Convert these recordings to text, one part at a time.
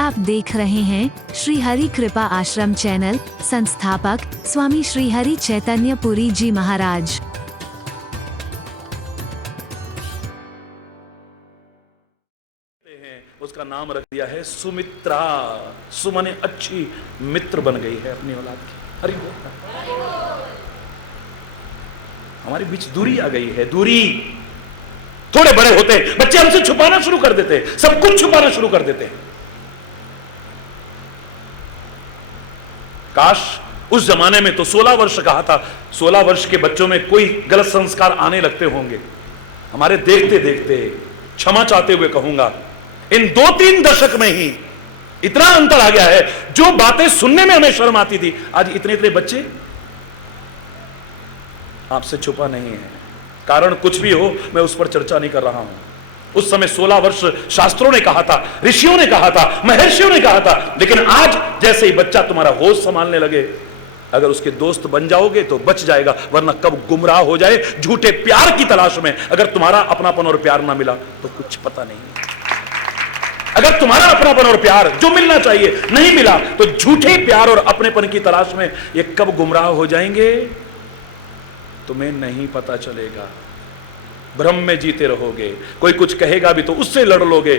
आप देख रहे हैं श्री हरि कृपा आश्रम चैनल। संस्थापक स्वामी श्री हरि चैतन्य पुरी जी महाराज। उसका नाम रख दिया है सुमित्रा। सुमने अच्छी मित्र बन गई है अपनी औलाद की। हरि बोल। हमारे बीच दूरी आ गई है। दूरी थोड़े बड़े होते हैं बच्चे हमसे छुपाना शुरू कर देते हैं, सब कुछ छुपाना शुरू कर देते हैं। काश उस जमाने में तो 16 वर्ष कहा था। 16 वर्ष के बच्चों में कोई गलत संस्कार आने लगते होंगे। हमारे देखते देखते, क्षमा चाहते हुए कहूंगा, इन 2-3 दशक में ही इतना अंतर आ गया है। जो बातें सुनने में हमें शर्म आती थी, आज इतने इतने बच्चे आपसे छुपा नहीं है। कारण कुछ भी हो, मैं उस पर चर्चा नहीं कर रहा हूं। उस समय 16 वर्ष शास्त्रों ने कहा था, ऋषियों ने कहा था, महर्षियों ने कहा था। लेकिन आज जैसे ही बच्चा तुम्हारा होश संभालने लगे, अगर उसके दोस्त बन जाओगे तो बच जाएगा, वरना कब गुमराह हो जाए झूठे प्यार की तलाश में। अगर तुम्हारा अपनापन और प्यार ना मिला तो कुछ पता नहीं। अगर तुम्हारा अपनापन और प्यार जो मिलना चाहिए नहीं मिला, तो झूठे प्यार और अपनेपन की तलाश में ये कब गुमराह हो जाएंगे तुम्हें नहीं पता चलेगा। भ्रम में जीते रहोगे। कोई कुछ कहेगा भी तो उससे लड़ लोगे,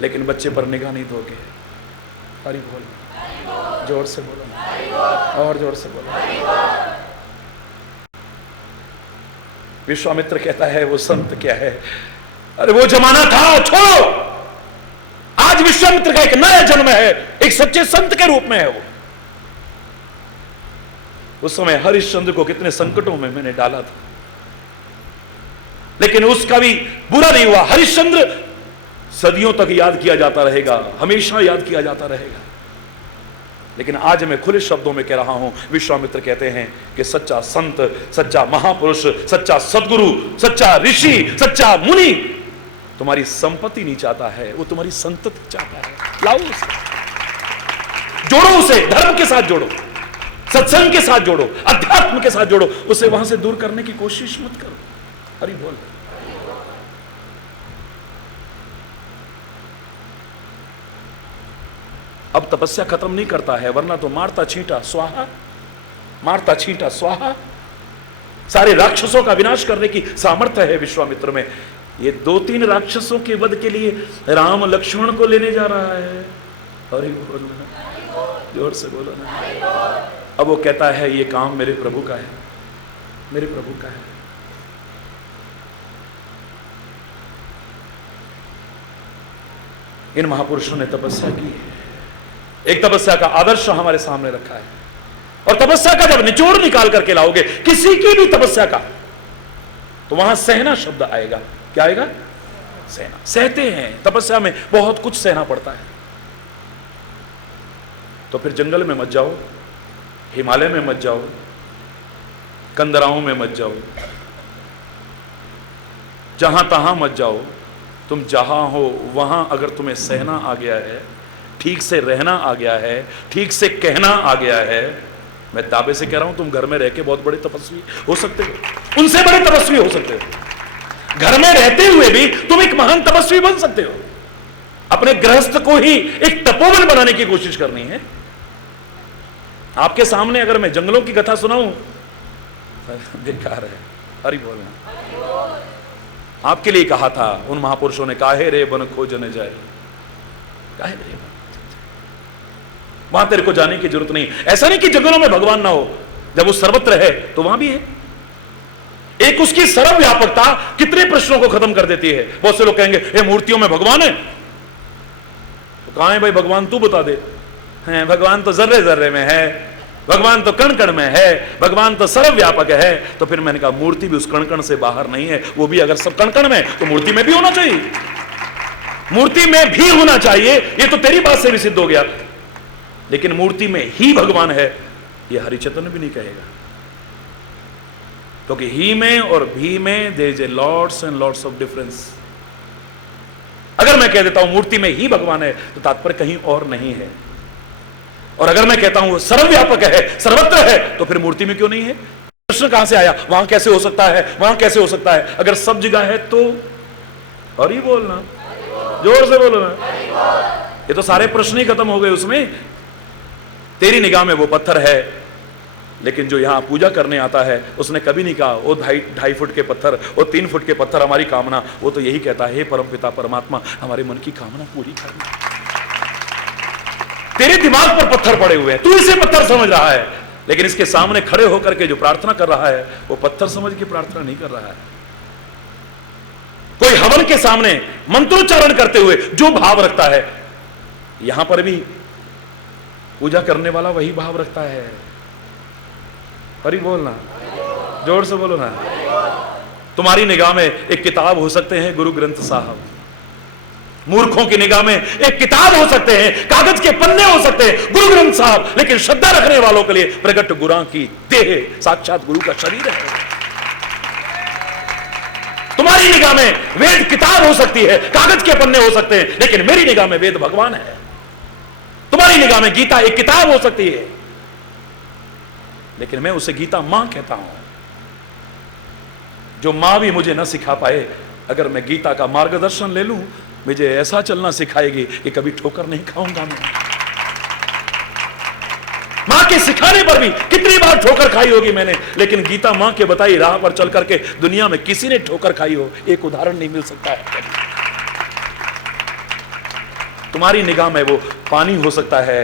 लेकिन बच्चे पर निगाह नहीं दोगे। हरि बोल। जोर से बोलो, और जोर से बोलो। विश्वामित्र कहता है वो संत क्या है? अरे वो जमाना था, छोड़ो। आज विश्वामित्र का एक नया जन्म है, एक सच्चे संत के रूप में है वो। उस समय हरिश्चंद्र को कितने संकटों में मैंने डाला था, लेकिन उसका भी बुरा नहीं हुआ। हरिश्चंद्र सदियों तक याद किया जाता रहेगा, हमेशा याद किया जाता रहेगा। लेकिन आज मैं खुले शब्दों में कह रहा हूं, विश्वामित्र कहते हैं कि सच्चा संत, सच्चा महापुरुष, सच्चा सद्गुरु, सच्चा ऋषि, सच्चा मुनि तुम्हारी संपत्ति नहीं चाहता है, वो तुम्हारी संतति चाहता है। लाओ उसे, जोड़ो उसे, धर्म के साथ जोड़ो, सत्संग के साथ जोड़ो, अध्यात्म के साथ जोड़ो। उसे वहां से दूर करने की कोशिश मत करो। हरि बोल। अब तपस्या खत्म नहीं करता है, वरना तो मारता छींटा स्वाहा, मारता छींटा स्वाहा। सारे राक्षसों का विनाश करने की सामर्थ्य है विश्वामित्र में। ये 2-3 राक्षसों के वध के लिए राम लक्ष्मण को लेने जा रहा है। हरि बोल, जोर से बोलो ना। अब वो कहता है ये काम मेरे प्रभु का है, मेरे प्रभु का है। इन महापुरुषों ने तपस्या की है। एक तपस्या का आदर्श हमारे सामने रखा है, और तपस्या का जब निचोड़ निकाल करके लाओगे किसी की भी तपस्या का, तो वहां सहना शब्द आएगा। क्या आएगा? सहना। सहते हैं तपस्या में, बहुत कुछ सहना पड़ता है। तो फिर जंगल में मत जाओ, हिमालय में मत जाओ, कंदराओं में मत जाओ, जहां तहां मत जाओ। तुम जहां हो वहां अगर तुम्हें सहना आ गया है, ठीक से रहना आ गया है, ठीक से कहना आ गया है, मैं दावे से कह रहा हूं तुम घर में रह के बहुत बड़े तपस्वी हो सकते हो, उनसे बड़े तपस्वी हो सकते हो। घर में रहते हुए भी तुम एक महान तपस्वी बन सकते हो। अपने गृहस्थ को ही एक तपोवन बनाने की कोशिश करनी है। आपके सामने अगर मैं जंगलों की कथा सुनाऊं, बेकार है। हरि बोलना। आपके लिए कहा था उन महापुरुषों ने, काहे रे बन खोजने जाए, काहे रे वहां तेरे को जाने की जरूरत नहीं। ऐसा नहीं कि जंगलों में भगवान ना हो, जब वो सर्वत्र है तो वहां भी है। एक उसकी सर्वव्यापकता कितने प्रश्नों को खत्म कर देती है। बहुत से लोग कहेंगे ये मूर्तियों में भगवान है, तो कहां है भाई भगवान? तू बता दे। हैं, भगवान तो जर्रे जर्रे में है, भगवान तो कण कण में है, भगवान तो सर्वव्यापक है। तो फिर मैंने कहा मूर्ति भी उस कण कण से बाहर नहीं है। वो भी अगर सब कण कण में, तो मूर्ति में भी होना चाहिए, मूर्ति में भी होना चाहिए। ये तो तेरी बात से भी सिद्ध हो गया। लेकिन मूर्ति में ही भगवान है, ये हरिचैतन्य भी नहीं कहेगा, क्योंकि ही में और भी में there is a lots and lots of difference. अगर मैं कह देता हूं मूर्ति में ही भगवान है, तो तात्पर्य कहीं और नहीं है। और अगर मैं कहता हूं वो सर्वव्यापक है, सर्वत्र है, तो फिर मूर्ति में क्यों नहीं है? प्रश्न कहां से आया? वहां कैसे हो सकता है, वहां कैसे हो सकता है? अगर सब जगह है तो हरि बोलना, जोर से बोलो ना। ये तो सारे प्रश्न ही खत्म हो गए उसमें। तेरी निगाह में वो पत्थर है, लेकिन जो यहां पूजा करने आता है उसने कभी नहीं कहा वो 2.5 फुट के पत्थर, वो 3 फुट के पत्थर हमारी कामना। वो तो यही कहता है, हे परमपिता परमात्मा, हमारे मन की कामना पूरी करना। तेरे दिमाग पर पत्थर पड़े हुए हैं, तू इसे पत्थर समझ रहा है, लेकिन इसके सामने खड़े होकर के जो प्रार्थना कर रहा है वो पत्थर समझ के प्रार्थना नहीं कर रहा है। कोई हवन के सामने मंत्रोच्चारण करते हुए जो भाव रखता है, यहां पर भी पूजा करने वाला वही भाव रखता है। हरि बोलना, जोर से बोलो ना। तुम्हारी निगाह में एक किताब हो सकते हैं गुरु ग्रंथ साहब, मूर्खों की निगाह में एक किताब हो सकते हैं, कागज के पन्ने हो सकते हैं गुरु ग्रंथ साहब, लेकिन श्रद्धा रखने वालों के लिए प्रगट गुरां की देह साक्षात गुरु का शरीर है। तुम्हारी निगाह में वेद किताब हो सकती है, कागज के पन्ने हो सकते हैं, लेकिन मेरी निगाह में वेद भगवान है। तुम्हारी निगाह में गीता एक किताब हो सकती है, लेकिन मैं उसे गीता मां कहता हूं। जो मां भी मुझे न सिखा पाए, अगर मैं गीता का मार्गदर्शन ले लूं, मुझे ऐसा चलना सिखाएगी कि कभी ठोकर नहीं खाऊंगा मैं। मां के सिखाने पर भी कितनी बार ठोकर खाई होगी मैंने, लेकिन गीता मां के बताई राह पर चल करके दुनिया में किसी ने ठोकर खाई हो, एक उदाहरण नहीं मिल सकता है। तुम्हारी निगाह में वो पानी हो सकता है,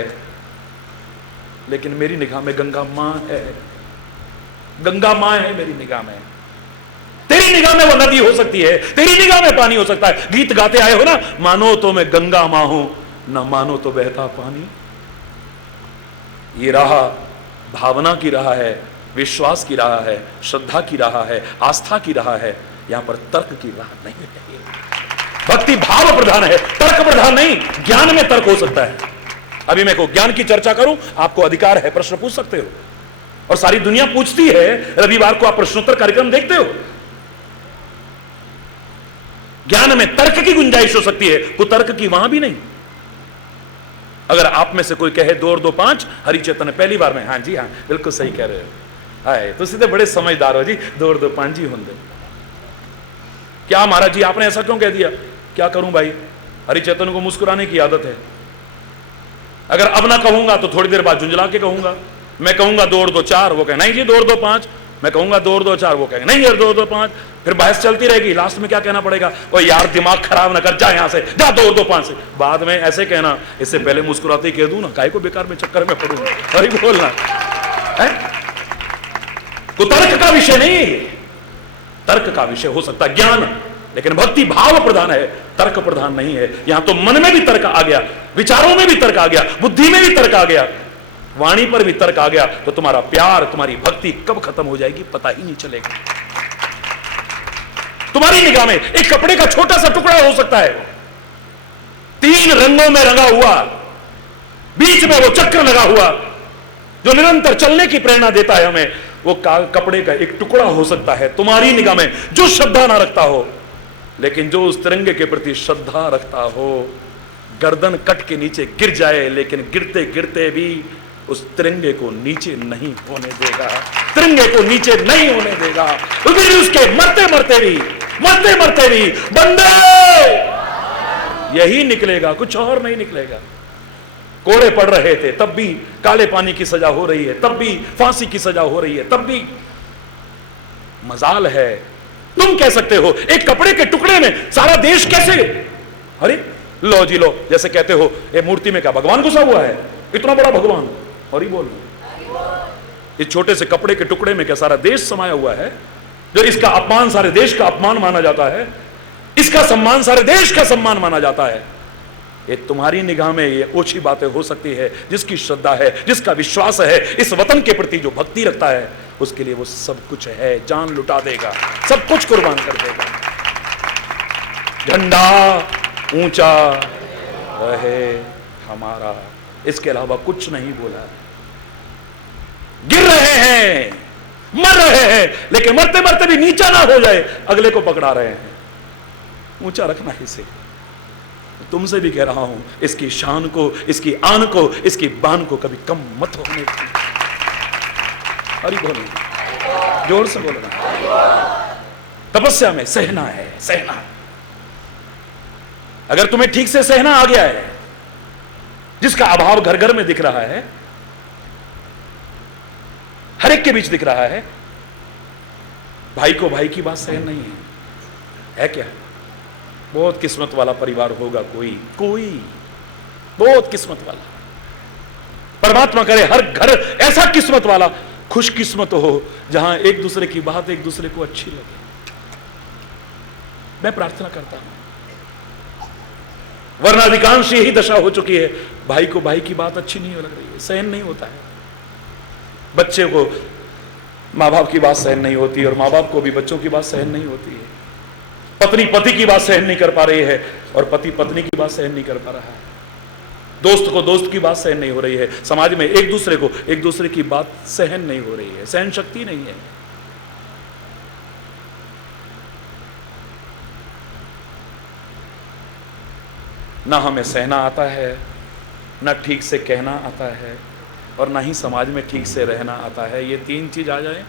लेकिन मेरी निगाह में गंगा मां है। गंगा मां है मेरी निगाह में। तेरी निगाह में वो नदी हो सकती है, तेरी निगाह में पानी हो सकता है। गीत गाते आए हो ना, मानो तो मैं गंगा मां हूं, ना मानो तो बहता पानी। ये राह भावना की राह है, विश्वास की राह है, श्रद्धा की राह है, आस्था की राह है। यहां पर तर्क की राह नहीं है। भक्ति भाव प्रधान है, तर्क प्रधान नहीं। ज्ञान में तर्क हो सकता है। अभी मैं को ज्ञान की चर्चा करूं, आपको अधिकार है, प्रश्न पूछ सकते हो, और सारी दुनिया पूछती है। रविवार को आप प्रश्नोत्तर कार्यक्रम देखते हो। ज्ञान में तर्क की गुंजाइश हो सकती है, कुतर्क की वहां भी नहीं। अगर आप में से कोई कहे 2 और 2 5, हरि चैतन्य पहली बार में, हाँ जी हाँ बिल्कुल सही कह रहे हो, हाय तो सीधे बड़े समझदार हो जी, 2 और 2 5 जी होंगे। क्या महाराज जी आपने ऐसा क्यों कह दिया? क्या करूं भाई, हरि चैतन्य को मुस्कुराने की आदत है। अगर अब ना कहूंगा तो थोड़ी देर बाद झुंझला के कहूंगा। मैं कहूंगा 2 और 2 4, वो कहे नहीं जी 2 और 2 5। मैं कहूंगा 2 और 2 4, वो कहेंगे नहीं यार 2 और 2 5। फिर बहस चलती रहेगी। लास्ट में क्या कहना पड़ेगा? ओ यार दिमाग खराब ना कर, जा यहां से, जा 2 और 2 5 से। बाद में ऐसे कहना, इससे पहले मुस्कुराते ही कह दूं ना, काहे को बेकार में चक्कर में पड़ूं। वही बोलना है। कुतर्क का विषय नहीं है, तर्क का विषय हो सकता है ज्ञान, लेकिन भक्ति भाव प्रधान है, तर्क प्रधान नहीं है। यहां तो मन में भी तर्क आ गया, विचारों में भी तर्क आ गया, बुद्धि में भी तर्क आ गया, वाणी पर भी तर्क आ गया, तो तुम्हारा प्यार, तुम्हारी भक्ति कब खत्म हो जाएगी पता ही नहीं चलेगा। तुम्हारी निगाह में एक कपड़े का छोटा सा टुकड़ा हो सकता है, 3 रंगों में रंगा हुआ, बीच में वो चक्र लगा हुआ जो निरंतर चलने की प्रेरणा देता है हमें, वो कपड़े का एक टुकड़ा हो सकता है। तुम्हारी निगाह में जो श्रद्धा ना रखता हो, लेकिन जो उस तिरंगे के प्रति श्रद्धा रखता हो, गर्दन कट के नीचे गिर जाए, लेकिन गिरते गिरते भी उस तिरंगे को नीचे नहीं होने देगा, तिरंगे को नीचे नहीं होने देगा। उसके मरते मरते भी बंदे यही निकलेगा, कुछ और नहीं निकलेगा। कोड़े पड़ रहे थे तब भी काले पानी की सजा हो रही है, तब भी फांसी की सजा हो रही है, तब भी मजाल है। तुम कह सकते हो एक कपड़े के टुकड़े में सारा देश कैसे, अरे लो जी लो, जैसे कहते हो ये मूर्ति में क्या भगवान घुसा हुआ है, इतना बड़ा भगवान, और ही बोल इस छोटे से कपड़े के टुकड़े में क्या सारा देश समाया हुआ है? जो इसका अपमान सारे देश का अपमान माना जाता है, इसका सम्मान सारे देश का सम्मान माना जाता है। ये तुम्हारी निगाह में ये ओछी बातें हो सकती है। जिसकी श्रद्धा है, जिसका विश्वास है, इस वतन के प्रति जो भक्ति रखता है, उसके लिए वो सब कुछ है, जान लुटा देगा, सब कुछ कुर्बान कर देगा। झंडा ऊंचा रहे हमारा, इसके अलावा कुछ नहीं बोला। गिर रहे हैं, मर रहे हैं, लेकिन मरते मरते भी नीचा ना हो जाए, अगले को पकड़ा रहे हैं। ऊंचा रखना इसे। तुमसे भी कह रहा हूं, इसकी शान को, इसकी आन को, इसकी बान को कभी कम मत होने दें। हरि बोलो, जोर से बोलना। तपस्या में सहना है, सहना। अगर तुम्हें ठीक से सहना आ गया है, जिसका अभाव घर घर में दिख रहा है, हर एक के बीच दिख रहा है, भाई को भाई की बात सहन नहीं है क्या? बहुत किस्मत वाला परिवार होगा कोई बहुत किस्मत वाला। परमात्मा करे हर घर ऐसा किस्मत वाला, खुशकिस्मत हो, जहां एक दूसरे की बात एक दूसरे को अच्छी लगे। मैं प्रार्थना करता हूं, वरना अधिकांश यही दशा हो चुकी है, भाई को भाई की बात अच्छी नहीं लग रही है, सहन नहीं होता है। बच्चे को माँ बाप की बात सहन नहीं होती और माँ बाप को भी बच्चों की बात सहन नहीं होती है। पत्नी पति की बात सहन नहीं कर पा रही है और पति पत्नी की बात सहन नहीं कर पा रहा है। दोस्त को दोस्त की बात सहन नहीं हो रही है। समाज में एक दूसरे की बात सहन नहीं हो रही है, सहन शक्ति नहीं है। ना हमें सहना आता है, ना ठीक से कहना आता है, और ना ही समाज में ठीक से रहना आता है। ये तीन चीज आ जाए,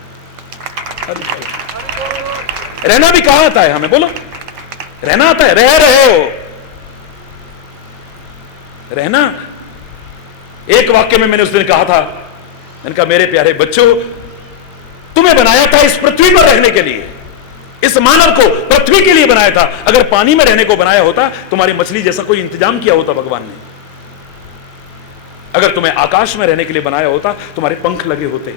रहना भी कहां आता है हमें? बोलो, रहना आता है? रह रहे हो रहना। एक वाक्य में मैंने उस दिन कहा था, मैंने कहा मेरे प्यारे बच्चों, तुम्हें बनाया था इस पृथ्वी पर रहने के लिए, इस मानव को पृथ्वी के लिए बनाया था। अगर पानी में रहने को बनाया होता, तुम्हारी मछली जैसा कोई इंतजाम किया होता भगवान ने। अगर तुम्हें आकाश में रहने के लिए बनाया होता, तुम्हारे पंख लगे होते।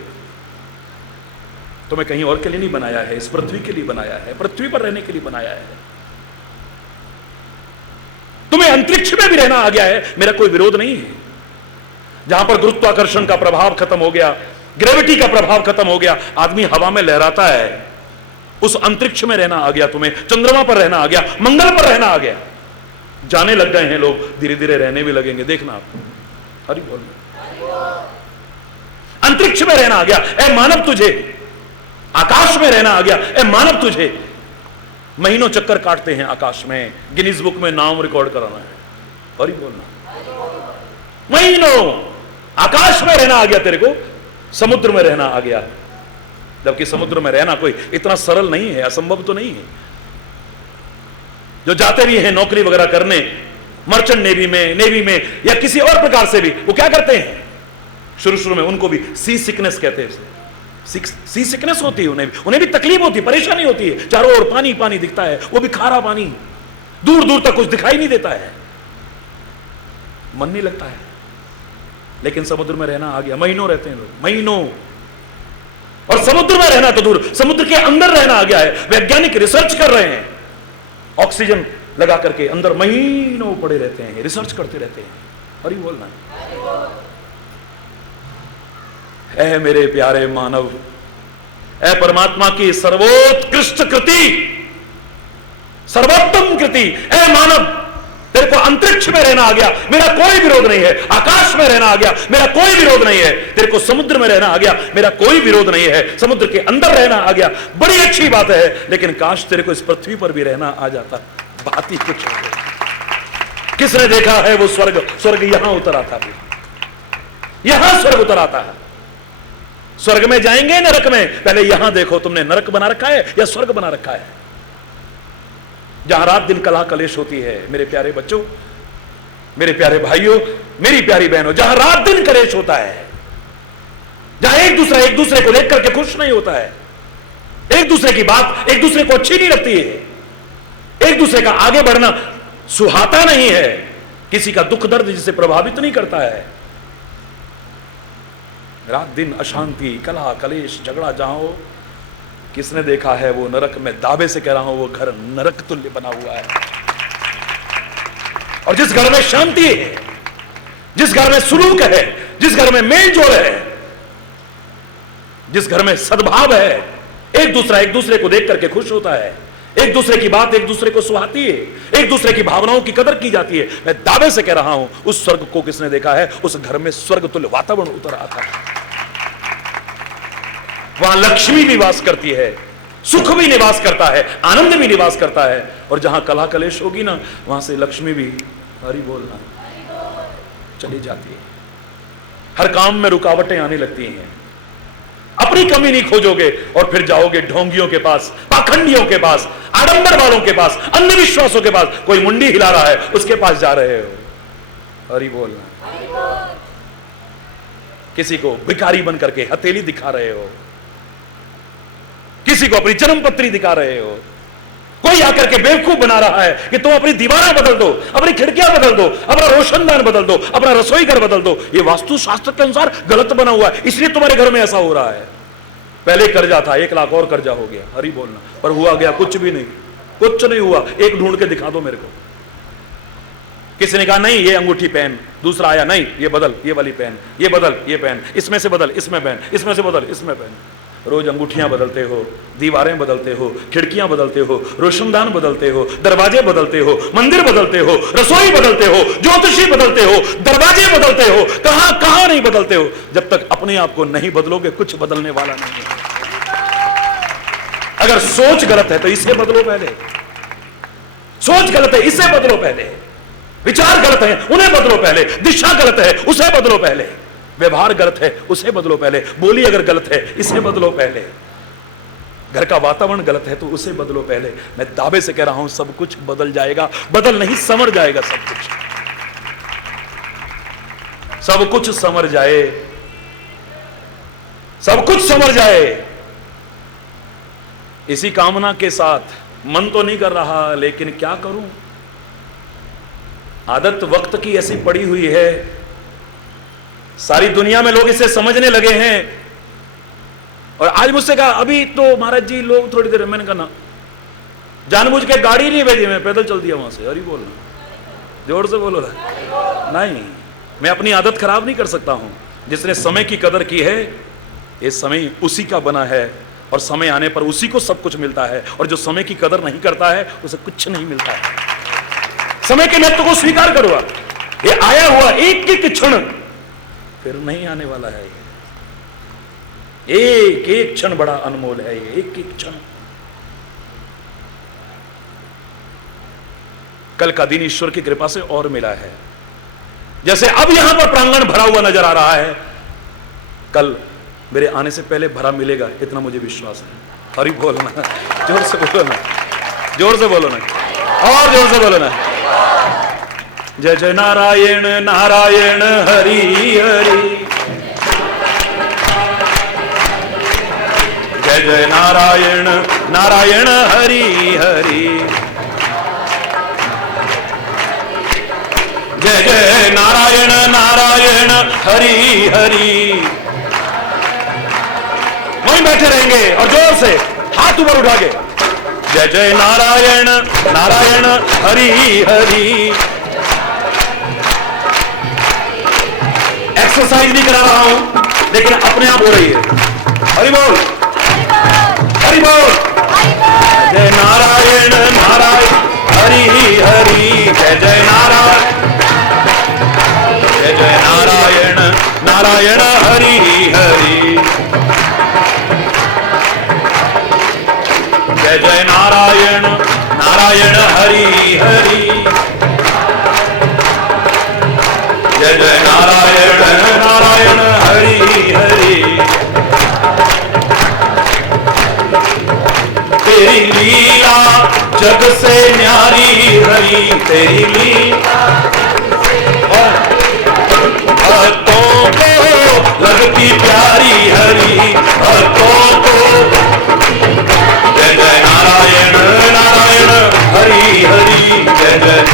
तुम्हें कहीं और के लिए नहीं बनाया है, इस पृथ्वी के लिए बनाया है, पृथ्वी पर रहने के लिए बनाया है। तुम्हें अंतरिक्ष में भी रहना आ गया है, मेरा कोई विरोध नहीं है। जहां पर गुरुत्वाकर्षण का प्रभाव खत्म हो गया, ग्रेविटी का प्रभाव खत्म हो गया, आदमी हवा में लहराता है, उस अंतरिक्ष में रहना आ गया। तुम्हें चंद्रमा पर रहना आ गया, मंगल पर रहना आ गया। जाने लग गए हैं लोग, धीरे धीरे रहने भी लगेंगे, देखना आप। हरि बोल। अंतरिक्ष में रहना आ गया, ए मानव तुझे। आकाश में रहना आ गया, ए मानव तुझे। महीनों चक्कर काटते हैं आकाश में, गिनीज बुक में नाम रिकॉर्ड कराना है। हरि बोलना। महीनों आकाश में रहना आ गया तेरे को, समुद्र में रहना आ गया। जबकि समुद्र में रहना कोई इतना सरल नहीं है, असंभव तो नहीं है। जो जाते भी हैं नौकरी वगैरह करने, मर्चेंट नेवी में या किसी और प्रकार से भी, वो क्या करते हैं? शुरू में उनको भी सी सिकनेस कहते हैं। सी सिकनेस होती है, उन्हें भी तकलीफ होती है, परेशानी होती है। चारों ओर पानी पानी दिखता है, वो भी खारा पानी, दूर दूर तक कुछ दिखाई नहीं देता है, मन नहीं लगता है। लेकिन समुद्र में रहना आ गया, महीनों रहते हैं लोग, महीनों। और समुद्र में रहना तो दूर, समुद्र के अंदर रहना आ गया है। वैज्ञानिक रिसर्च कर रहे हैं, ऑक्सीजन लगा करके अंदर महीनों पड़े रहते हैं, रिसर्च करते रहते हैं। हरि बोलना। ऐ मेरे प्यारे मानव, ऐ परमात्मा की सर्वोत्कृष्ट कृति, सर्वोत्तम कृति, ऐ मानव, तेरे को अंतरिक्ष में रहना आ गया, मेरा कोई विरोध नहीं है। आकाश में रहना आ गया, मेरा कोई विरोध नहीं है। तेरे को समुद्र में रहना आ गया, मेरा कोई विरोध नहीं है। समुद्र के अंदर रहना आ गया, बड़ी अच्छी बात है। लेकिन काश तेरे को इस पृथ्वी पर भी रहना आ जाता, बात ही कुछ हो गई। किसने देखा है वो स्वर्ग? स्वर्ग यहां उतर आता है, यहां स्वर्ग उतर आता है। स्वर्ग में जाएंगे नरक में? पहले यहां देखो, तुमने नरक बना रखा है या स्वर्ग बना रखा है? जहां रात दिन कलह कलेश होती है, मेरे प्यारे बच्चों, मेरे प्यारे भाइयों, मेरी प्यारी बहनों, जहां रात दिन कलेश होता है, जहां एक दूसरे को देख करके खुश नहीं होता है, एक दूसरे की बात एक दूसरे को अच्छी नहीं लगती है, एक दूसरे का आगे बढ़ना सुहाता नहीं है, किसी का दुख दर्द जिसे प्रभावित नहीं करता है, रात दिन अशांति, कलह कलेश, झगड़ा जहां हो, किसने देखा है वो नरक में? दावे से कह रहा हूं, वो घर नरक तुल्य बना हुआ है। और जिस घर में शांति है, जिस घर में सुलूक है, जिस घर में मेल जोल है, जिस घर में सद्भाव है, एक दूसरे को देख करके खुश होता है, एक दूसरे की बात एक दूसरे को सुहाती है, एक दूसरे की भावनाओं की कदर की जाती है, मैं दावे से कह रहा हूं, उस स्वर्ग को किसने देखा है? उस घर में स्वर्ग तुल्य वातावरण उतर आता है। वहां लक्ष्मी निवास करती है, सुख भी निवास करता है, आनंद भी निवास करता है। और जहां कलह कलेश होगी ना, वहां से लक्ष्मी भी, हरि बोलना, चली जाती है। हर काम में रुकावटें आने लगती हैं, अपनी कमी नहीं खोजोगे और फिर जाओगे ढोंगियों के पास, पाखंडियों के पास, आडंबर वालों के पास, अंधविश्वासों के पास। कोई मुंडी हिला रहा है, उसके पास जा रहे हो। हरि बोलना। किसी को भिखारी बन करके हथेली दिखा रहे हो, किसी को अपनी जन्मपत्री दिखा रहे हो, कोई आकर के बेवकूफ बना रहा है कि तुम अपनी दीवारें बदल दो, अपनी खिड़कियां बदल दो, अपना रोशनदान बदल दो, अपना रसोई घर बदल दो। ये वास्तु शास्त्र के अनुसार गलत बना हुआ है, इसलिए तुम्हारे घर में ऐसा हो रहा है। पहले कर्जा था, 1 लाख और कर्जा हो गया, हरि बोलना। पर हुआ गया कुछ भी नहीं, कुछ नहीं हुआ। एक ढूंढ के दिखा दो मेरे को। किसी ने कहा नहीं ये अंगूठी पहन, दूसरा आया नहीं ये बदल, ये वाली पहन, ये बदल, ये पहन, इसमें से बदल, इसमें पहन, इसमें से बदल, इसमें पहन। रोज अंगूठियां बदलते हो, दीवारें बदलते हो, खिड़कियां बदलते हो, रोशनदान बदलते हो, दरवाजे बदलते हो, मंदिर बदलते हो, रसोई बदलते हो, ज्योतिषी बदलते हो, दरवाजे बदलते हो, कहां कहां नहीं बदलते हो। जब तक अपने आप को नहीं बदलोगे कुछ बदलने वाला नहीं है। अगर सोच गलत है तो इसे बदलो पहले, सोच गलत है इसे बदलो पहले, विचार गलत है उन्हें बदलो पहले, दिशा गलत है उसे बदलो पहले, व्यवहार गलत है उसे बदलो पहले, बोली अगर गलत है इसे बदलो पहले, घर का वातावरण गलत है तो उसे बदलो पहले। मैं दावे से कह रहा हूं सब कुछ बदल जाएगा, बदल नहीं संवर जाएगा सब कुछ, सब कुछ संवर जाए, सब कुछ संवर जाए। इसी कामना के साथ मन तो नहीं कर रहा लेकिन क्या करूं, आदत वक्त की ऐसी पड़ी हुई है, सारी दुनिया में लोग इसे समझने लगे हैं। और आज मुझसे कहा अभी तो महाराज जी लोग थोड़ी देर, मैंने कहा ना, जानबूझ के गाड़ी नहीं भेजी, मैं पैदल चल दिया वहां से। अरे बोलना, जोर से बोलो ना। नहीं, मैं अपनी आदत खराब नहीं कर सकता हूं। जिसने समय की कदर की है, ये समय उसी का बना है और समय आने पर उसी को सब कुछ मिलता है, और जो समय की कदर नहीं करता है उसे कुछ नहीं मिलता है। समय के महत्व को स्वीकार करो। ये आया हुआ एक एक क्षण फिर नहीं आने वाला है। एक एक क्षण बड़ा अनमोल है, ये एक एक क्षण। कल का दिन ईश्वर की कृपा से और मिला है। जैसे अब यहां पर प्रांगण भरा हुआ नजर आ रहा है, कल मेरे आने से पहले भरा मिलेगा, इतना मुझे विश्वास है। हरि बोलना, जोर से बोलो ना, जोर से बोलो ना, और जोर से बोलो ना। जय जय नारायण नारायण हरि हरि, जय जय नारायण नारायण हरि हरि, जय जय नारायण नारायण हरि हरि। वहीं बैठे रहेंगे और जोर से हाथ ऊपर उठा के जय जय नारायण नारायण हरि हरि। एक्सरसाइज नहीं करा रहा हूं लेकिन अपने आप हो रही है। हरि बोल, हरि बोल, जय नारायण नारायण हरि हरि, जय जय नारायण, जय जय नारायण नारायण हरि हरि, जय जय नारायण नारायण हरि हरि, जय जय नारायण नारायण हरि हरि। तेरी लीला जग से न्यारी हरि, तेरी लीला भक्तों को लगती प्यारी हरि, भक्तों को। जय जय नारायण नारायण हरि हरि, जय जय,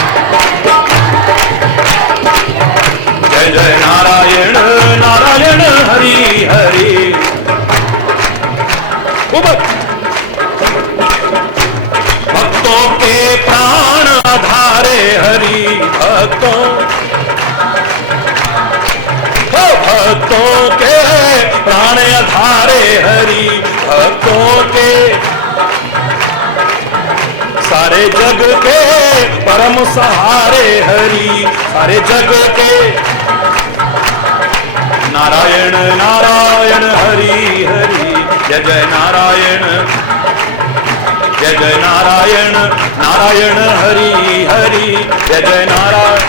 जय जय नारायण नारायण हरि हरि। भक्तों के प्राण आधारे हरि, भक्तों, भक्तों के प्राण आधारे हरि, भक्तों के सारे जग के परम सहारे हरि, सारे जग के। नारायण नारायण हरि हरि, जय जय नारायण, जय जय नारायण नारायण हरि हरि, जय जय नारायण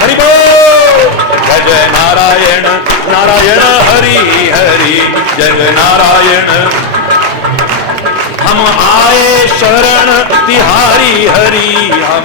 हरि बोल, जय जय नारायण नारायण हरि हरि, जय जय नारायण। हम आए शरण तिहारी हरि, हम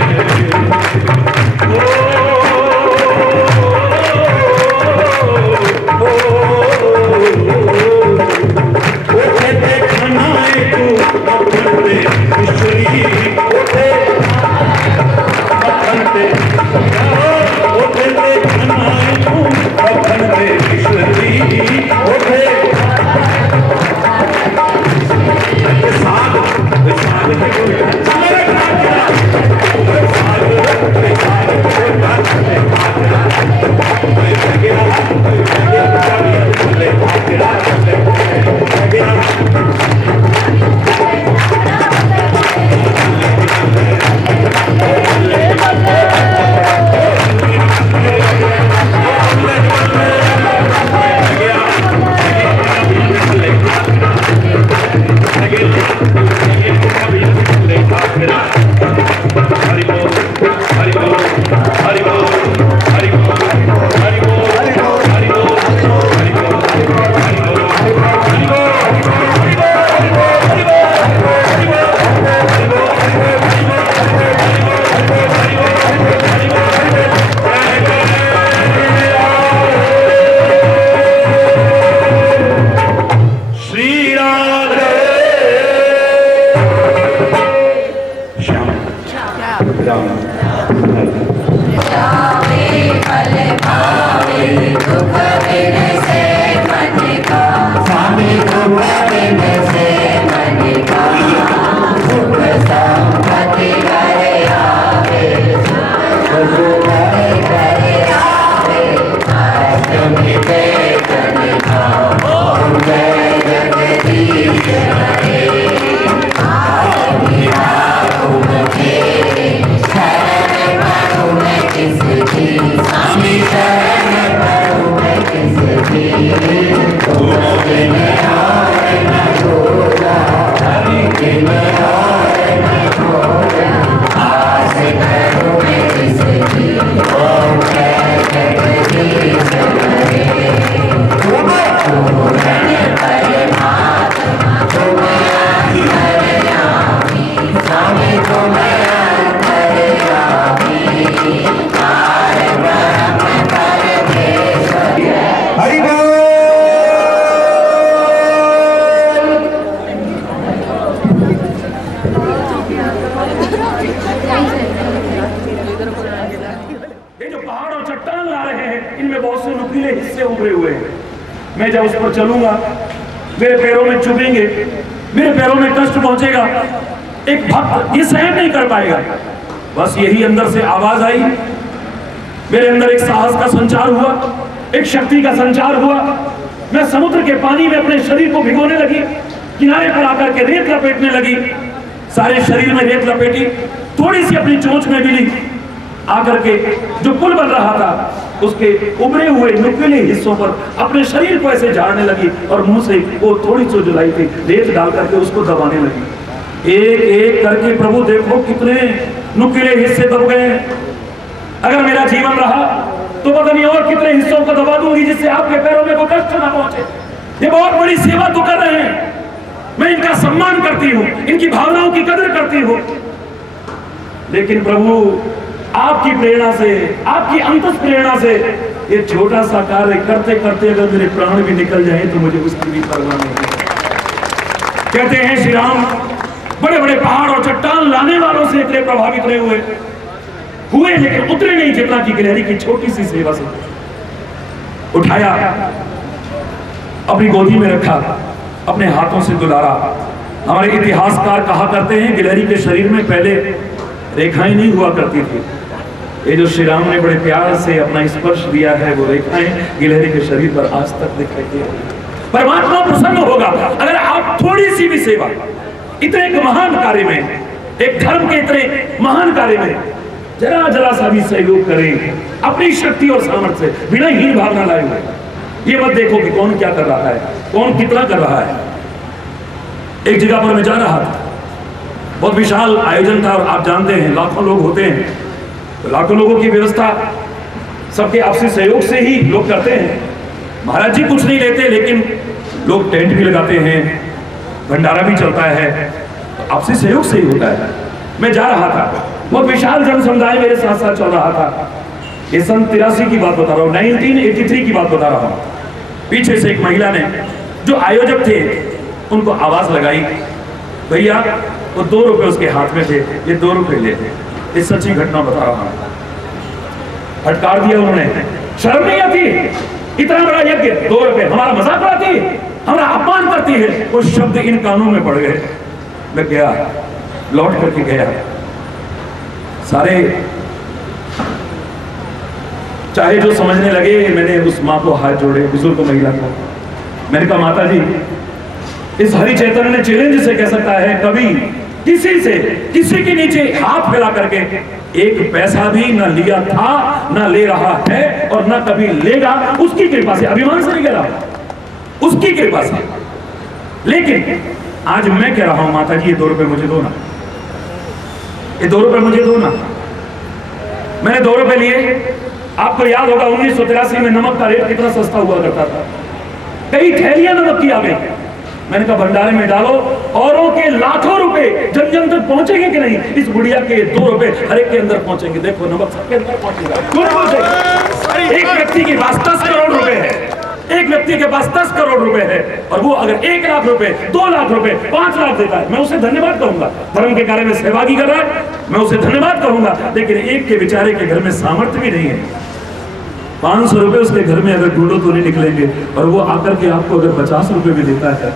ये जो पहाड़ और चट्टान ला रहे हैं, इनमें बहुत से नुकीले हिस्से उभरे हुए हैं। मैं जब उस पर चलूंगा, मेरे पैरों में चुभेंगे, मेरे पैरों में कष्ट पहुंचेगा। एक भक्त ये सहन नहीं कर पाएगा। बस यही अंदर से आवाज आई, मेरे अंदर एक साहस का संचार हुआ, एक शक्ति का संचार हुआ। मैं समुद्र के पानी में अपने शरीर को भिगोने लगी, किनारे पर आकर के रेत लपेटने लगी, सारे शरीर में रेत लपेटी, थोड़ी सी अपनी चोंच में मिली, आकर के जो पुल बन रहा था उसके उभरे हुए नुकीले हिस्सों पर अपने शरीर को ऐसे झाड़ने लगी और मुंह से वो थोड़ी सी जो लाई थी रेत डाल करके उसको दबाने लगी। एक एक करके प्रभु देखो कितने नुकीले हिस्से दब गए। अगर मेरा जीवन रहा तो पता नहीं और कितने हिस्सों को दबा दूंगी जिससे आपके पैरों में कोई कष्ट ना पहुंचे। ये बहुत बड़ी सेवा तो कर रहे हैं, मैं इनका सम्मान करती हूँ, इनकी भावनाओं की कदर करती हूँ, लेकिन प्रभु आपकी प्रेरणा से, आपकी अंतस प्रेरणा से ये छोटा सा कार्य करते करते अगर मेरे प्राण भी निकल जाए तो मुझे उसकी भी परवाह नहीं। कहते हैं श्री राम बड़े बड़े पहाड़ और चट्टान लाने वालों से इतने प्रभावित नहीं हुए, लेकिन उतरे नहीं जितना कि गिलहरी की छोटी सी सेवा से। उठाया, अपनी गोदी में रखा, अपने हाथों से दुलारा। हमारे इतिहासकार कहा करते हैं गिलहरी के शरीर में पहले रेखाएं नहीं हुआ करती थी। ये जो श्री राम ने बड़े प्यार से अपना स्पर्श दिया है वो रेखाएं गिलहरी के शरीर पर आज तक दिखाई दे रही है। परमात्मा प्रसन्न होगा अगर आप थोड़ी सी भी सेवा इतने एक महान कार्य में, एक धर्म के इतने महान कार्य में जरा जरा सा भी सहयोग करें अपनी शक्ति और सामर्थ्य से, बिना हीन भावना लाए हुए। ये मत देखो कि कौन क्या कर रहा है, कौन कितना कर रहा है। एक जगह पर मैं जा रहा था, बहुत विशाल आयोजन था और आप जानते हैं लाखों लोग होते हैं, तो लाखों लोगों की व्यवस्था सबके आपसी सहयोग से ही लोग करते हैं। महाराज जी कुछ नहीं लेते, लेकिन लोग टेंट भी लगाते हैं, भंडारा भी चलता है, तो आपसी सहयोग से ही होता है। मैं जा रहा था, बहुत विशाल जन समुदाय मेरे साथ साथ चल रहा था। ये सन 83 की बात बता रहा हूँ, 1983 की बात बता रहा हूँ। पीछे से एक महिला ने, जो आयोजक थे, उनको आवाज लगाई, भैया वो 2 रुपए उसके हाथ में थे, ये 2 रुपए ले। ये सच्ची घटना बता रहा हूँ। फटकार दिया उन्होंने, शर्म नहीं आती, इतना बड़ा यज्ञ 2 रुपए, हमारा मजाक उड़ाती है, हमारा अपमान करती है। वो शब्द इन कानों में पड़ गए। मैं गया, लौट करके गया, सारे चाहे जो समझने लगे। मैंने उस माँ को हाथ जोड़े, बुजुर्ग महिला को, मैंने कहा माता जी, इस हरि चैतन्य ने चैलेंज से कह सकता है कभी किसी से, किसी के नीचे हाथ फैला करके एक पैसा भी न लिया था, न ले रहा है और न कभी लेगा, उसकी कृपा से, अभिमान से नहीं कह रहा, उसकी कृपा से। लेकिन आज मैं कह रहा हूं माता जी, ये 2 रुपए मुझे दो ना, ये 2 रुपए मुझे दो ना। मैंने 2 रुपए लिए। आपको याद होगा 1983 में नमक का रेट कितना सस्ता हुआ करता था, कई थैलियां नमक की आ गई। मैंने कहा भंडारे में डालो, औरों के लाखों रुपए जन जन तक पहुंचेंगे कि नहीं, इस बुढ़िया के 2 रुपए हर एक के अंदर पहुंचेंगे। देखो नमक सबके अंदर पहुंचेगा। एक व्यक्ति के पास 10 करोड़ रुपए है, एक व्यक्ति के पास 10 करोड़ रुपए है और वो अगर 1 लाख रुपए, 2 लाख रुपए, 5 लाख देता है, मैं उसे धन्यवाद कहूंगा। धर्म के कार्य में सहभागी कर रहा है, मैं उसे धन्यवाद कहूंगा। लेकिन एक के बेचारे के घर में सामर्थ्य भी नहीं है, 500 रुपए उसके घर में अगर ढूंढो तो नहीं निकलेंगे, और वो आकर के आपको अगर 50 रुपए भी देता है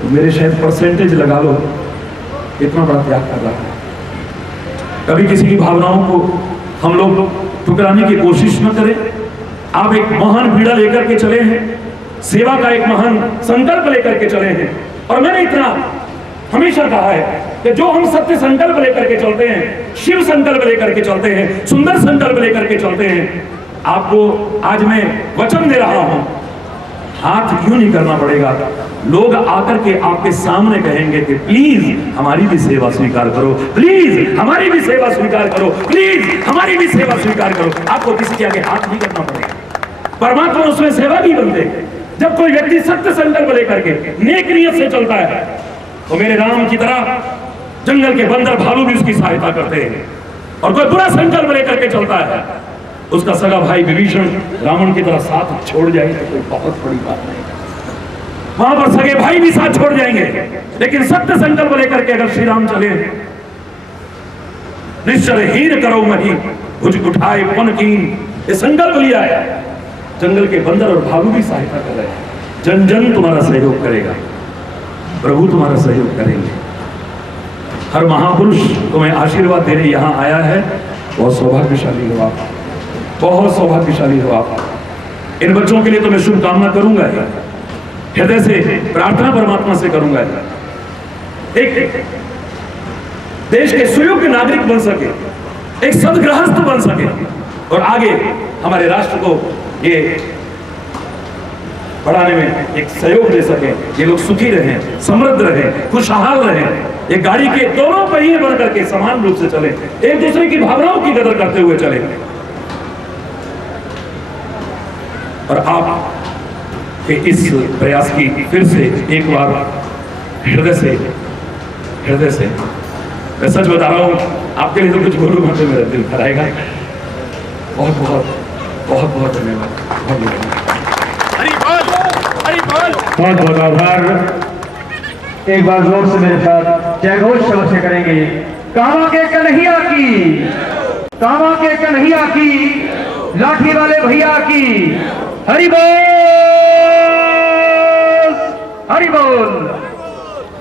तो मेरे शायद परसेंटेज लगा लो, इतना बड़ा त्याग कर रहा है। कभी किसी की भावनाओं को हम लोग ठुकराने की कोशिश न करें। आप एक महान बीड़ा लेकर के चले हैं, सेवा का एक महान संकल्प लेकर के चले हैं, और मैंने इतना हमेशा कहा है कि जो हम सत्य संकल्प लेकर के चलते हैं, शिव संकल्प लेकर के चलते हैं, सुंदर संकल्प लेकर के चलते हैं, आपको आज मैं वचन दे रहा हूं, हाथ क्यों नहीं करना पड़ेगा। लोग आकर के आपके सामने कहेंगे कि प्लीज हमारी भी सेवा स्वीकार करो, प्लीज हमारी भी सेवा स्वीकार करो, प्लीज हमारी भी सेवा स्वीकार करो। आपको किसी के आगे हाथ नहीं करना पड़ेगा, परमात्मा उसमें सेवा भी बनते हैं। जब कोई व्यक्ति सत्य संकल्प लेकर के नेक नियत से चलता है तो मेरे राम की तरह जंगल के बंदर भालू भी उसकी सहायता करते हैं। और कोई बुरा संकल्प लेकर के चलता है, उसका सगा भाई विभीषण रावण की तरह साथ छोड़ जाए तो कोई बहुत बड़ी बात नहीं, वहां पर सगे भाई भी साथ छोड़ जाएंगे। लेकिन सत्य संकल्प लेकर के अगर श्री राम चले, निश्चर हीन करो मही भुज उठाए पन कीन, ये संकल्प लिया है, जंगल के बंदर और भालू भी सहायता कर रहे हैं। जन जन तुम्हारा सहयोग करेगा, प्रभु तुम्हारा सहयोग करेंगे। हर महापुरुष तुम्हें आशीर्वाद देने यहां आया है, बहुत सौभाग्यशाली हो आप, बहुत सौभाग्यशाली हो आप। इन बच्चों के लिए तो मैं शुभकामना करूंगा, हृदय से प्रार्थना परमात्मा से करूंगा, एक देश के सुयोग्य नागरिक बन सके, एक सदगृहस्थ बन सके, और आगे हमारे राष्ट्र को ये बढ़ाने में एक सहयोग दे सके। ये लोग सुखी रहें, समृद्ध रहें, खुशहाल रहें, ये गाड़ी के दोनों पहिए बनकर के समान रूप से चले, एक दूसरे की भावनाओं की कदर करते हुए चले। और आप के इस प्रयास की फिर से एक बार हृदय से मैं सच बता रहा हूं, आपके लिए तो कुछ बोलूंगा तो मेरा दिल भराएगा। बहुत बहुत बहुत बहुत धन्यवाद, बहुत बहुत आभार। एक बार जोर से मेरे साथ जय घोष शब्द से करेंगे। कामा के कन्हैया की, कामा के कन्हैया की, लाठी वाले भैया की, हरि बोल, हरि बोल।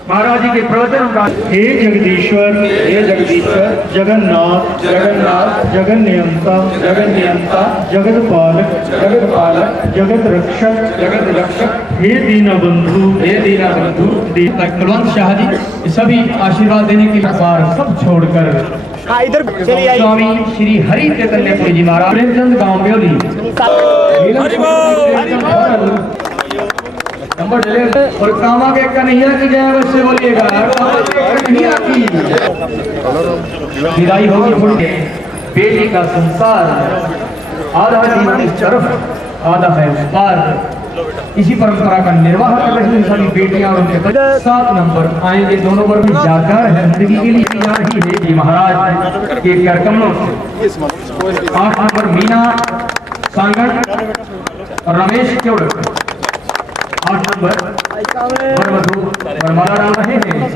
महाराज जी के प्रवचन का हे जगदीश्वर, हे जगदीश्वर, जगन्नाथ, जगन्नाथ, जगन नियंता, जगन नियंता, जगत पालक, जगत पालक, जगत रक्षक, जगत रक्षक, हे दीना बंधु, हे दीना बंधु। कुलवंत शाह जी सभी आशीर्वाद देने के बाद सब छोड़कर इधर स्वामी श्री हरि चैतन्यपुरी जी महाराज प्रेमचंद गांव ब्योली नंबर चले। और कामा के कन्हैया की जय अवश्य बोलिएगा, कामा के कन्हैया की। विदाई होगी मुझे, बेटी का संसार, आधा जीवन इस तरफ आधा है उस पार। इसी परंपरा का निर्वाह कर रही सारी बेटियां और उनके बच्चे। 7 नंबर आएंगे, दोनों वर्ग जाकर जिंदगी के लिए जा रही है जी महाराज के करकमलों से। 8 नंबर मीना सांगट और रमेश केवड़। 8 नंबर वरवधू वरमाला डाल रहे हैं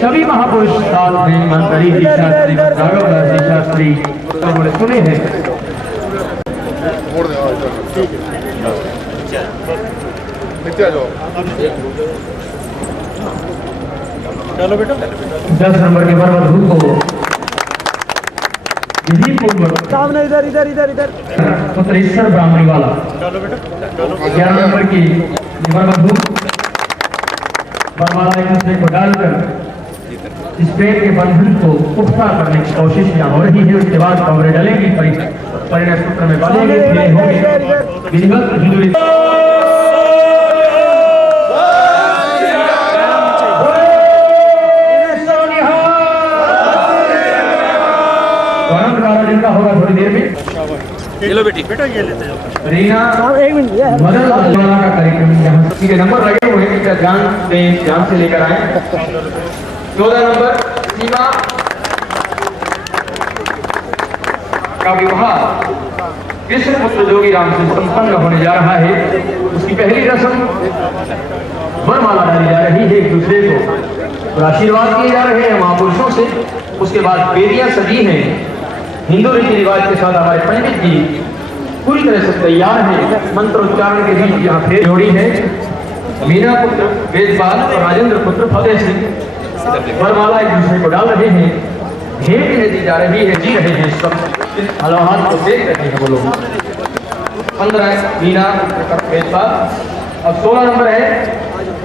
सभी महापुरुष साथ में मंत्री जी शास्त्री, राघवदास जी शास्त्री सब सुने हैं। चलो बेटा 10 नंबर के वरवधू को विधि पूर्वक सामने इधर इधर इधर इधर पुत्रेश्वर ब्राह्मणी वाला। 11 नंबर की वरवधू वरमाला एक दूसरे को डालकर इस प्रेम के बंधन को पुख्ता करने की कोशिश यहाँ हो रही है। उसके बाद कमरे डलेंगी, परिणय सूत्र में बांधेंगे, फिर होंगे विधिवत हिंदू। जिनका होगा थोड़ी देर में। ये लो बेटी, बेटा ये लेते जाओ। रीना एक मिनट मदन का कार्यक्रम यहाँ ठीक है, नंबर लगे हुए हैं, ध्यान से लेकर आए। 14 नंबर सीमा का विवाह कृष्ण पुत्र जोगी राम से संपन्न होने जा रहा है। उसकी पहली रस्म वरमाला डाली जा रही है एक दूसरे को और आशीर्वाद किए जा रहे हैं महापुरुषों से। उसके बाद बेटियां सजी हैं हिंदू रीति रिवाज के साथ। हमारे पंडित जी पूरी तरह से तैयार है। मंत्रोच्चारण के बीच यहाँ फिर जोड़ी है मीना पुत्र वेदपाल और राजेंद्र पुत्र फतेह सिंह वरमाला एक दूसरे को डाल रहे हैं। भेंट है दी जा रही है, जी रहे हैं सब हलाहाल को देख रहे हैं वो लोग। 15 मीना वेदपाल। अब 16 नंबर है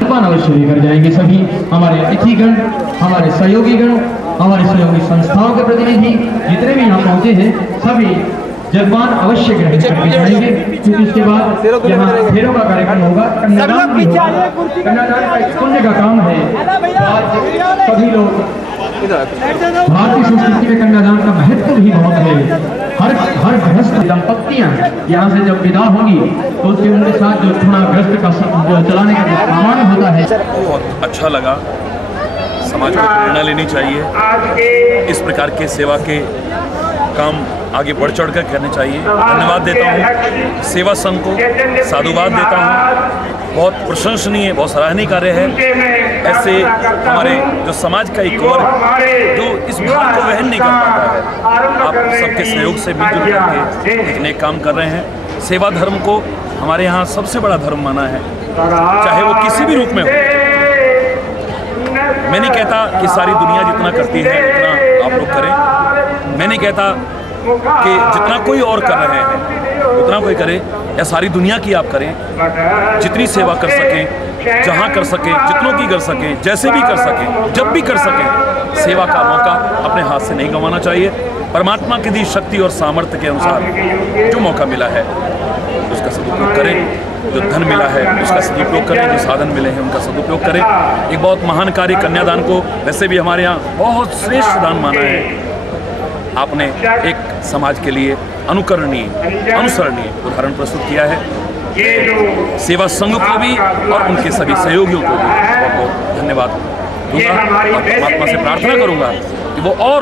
अवश्य लेकर जाएंगे सभी हमारे अतिथिगण, हमारे सहयोगीगण, हमारे सहयोगी संस्थाओं के प्रतिनिधि जितने भी यहाँ पहुंचे हैं सभी जजमान अवश्य ग्रहण करके जाएंगे, क्योंकि इसके बाद यहाँ फेरों का कार्यक्रम होगा। कन्यादान भी होगा। कन्यादान का एक पुण्य का काम है। आज सभी लोग भारतीय संस्कृति में कन्यादान का महत्व भी बहुत है। हर गृहस्थ दंपत्तियां यहाँ से जब विदा होंगी तो उसके उनके साथ जो थोड़ा गृहस्थ का चलाने का जो सामान होता है। बहुत अच्छा लगा। समाज को प्रेरणा लेनी चाहिए। इस प्रकार के सेवा के काम आगे बढ़ चढ़ कर करने चाहिए। धन्यवाद देता हूँ सेवा संघ को, साधुवाद देता हूँ। बहुत प्रशंसनीय, बहुत सराहनीय कार्य है। ऐसे हमारे जो समाज का एक वर्ग जो इस भार को वहन नहीं कर पाता है, आप सबके सहयोग से मिलजुल करके एक नेक काम कर रहे हैं। सेवा धर्म को हमारे यहाँ सबसे बड़ा धर्म माना है, चाहे वो किसी भी रूप में हो। मैं नहीं कहता कि सारी दुनिया जितना करती है उतना आप लोग करें। मैं नहीं कहता कि जितना कोई और कर रहे हैं उतना कोई करे, या सारी दुनिया की आप करें। जितनी सेवा कर सकें, जहाँ कर सकें, जितनों की कर सकें, जैसे भी कर सकें, जब भी कर सकें, सेवा का मौका अपने हाथ से नहीं गंवाना चाहिए। परमात्मा की दी शक्ति और सामर्थ्य के अनुसार जो मौका मिला है उसका सदुपयोग करें। जो धन मिला है उसका सदुपयोग करें। जो साधन मिले हैं उनका सदुपयोग करें। एक बहुत महान कार्य कन्यादान को वैसे भी हमारे यहाँ बहुत श्रेष्ठ दान माना है। आपने एक समाज के लिए अनुकरणीय, अनुसरणीय उदाहरण प्रस्तुत किया है। सेवा संघ को भी और उनके सभी सहयोगियों को भी बहुत बहुत धन्यवाद दूंगा और परमात्मा से प्रार्थना करूंगा कि वो और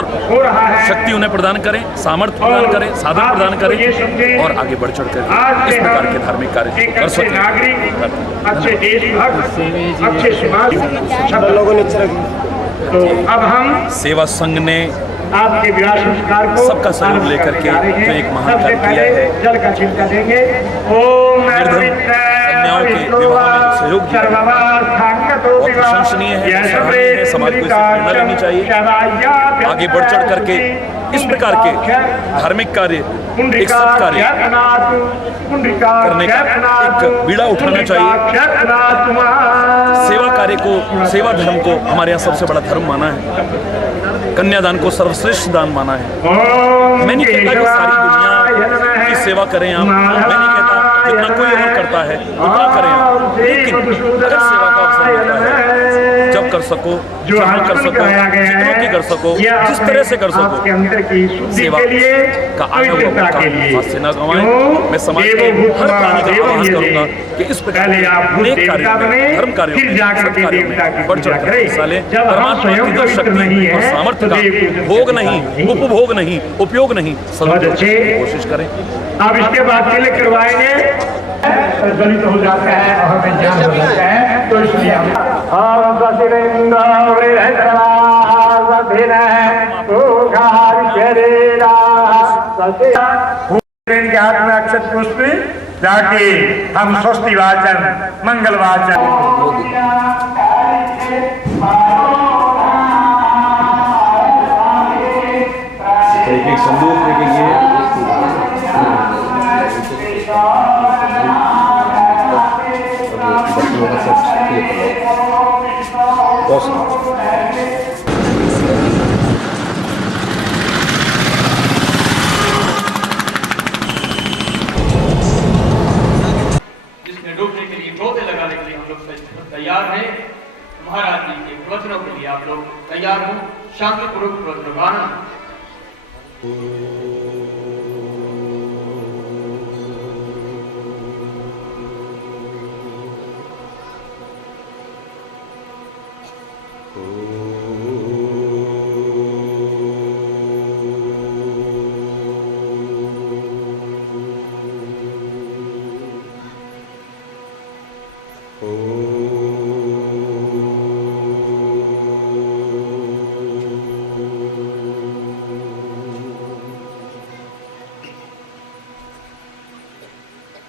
शक्ति उन्हें प्रदान करें, सामर्थ्य प्रदान करें, साधन प्रदान करें और आगे बढ़ चढ़ कर इस प्रकार के धार्मिक कार्य कर सकें। अच्छे देशभक्त, अच्छे समाज लोगों ने तो अब हम सेवा संघ ने आपके विवाह संस्कार को सबका सहयोग लेकर के जो एक महान कार्य किया है, जल का छिड़का देंगे। ओम कन्याओं के विवाह में सहयोग दिया है, बहुत प्रशंसनीय है, सराहनीय है। समाज को इससे प्रेरणा लेनी चाहिए। आगे बढ़ चढ़ करके इस प्रकार के धार्मिक कार्य, एक सत्कार्य करने का एक बीड़ा उठाना चाहिए। सेवा कार्य को, सेवा धर्म को हमारे यहाँ सबसे बड़ा धर्म माना है। कन्यादान को सर्वश्रेष्ठ दान माना है। मैं नहीं कहता कि सारी दुनिया की सेवा करें आप, मैं नहीं कहता जितना कोई और करता है उतना करें आप, लेकिन अगर सेवा का अवसर मिलता है, जब कर सको, जहाँ कर सको, जितनों की कर सको, जिस तरह से कर सको, सेवा का आया हुआ मौका हाथ से न गंवाएं। मैं समाज के हर प्राणी का आह्वान करूंगा कि इस प्रकार नेक कार्यों में, धर्म कार्यों में, सत्कार्यों में बढ़ चढ़ कर हिस्सा लें। परमात्मा की जो शक्ति और सामर्थ्य का भोग नहीं, उपभोग नहीं, उपयोग नहीं, सदुपयोग की कोशिश करें। अब इसके बाद के लिए करवाएंगे, दलित हो जाता है और हमें ज्ञान हो जाता है, तो इसलिए के हाथ में अक्षत पुष्प जाके हम स्वस्ति वाचन, मंगल वाचन। एक संदूक लेके जिसमें डूबने के लिए टोपे लगाने के लिए हम लोग तैयार हैं। महाराज जी के प्रवचनों के लिए आप लोग तैयार हो। शांतिपूर्वक प्रवचनों का आनंद।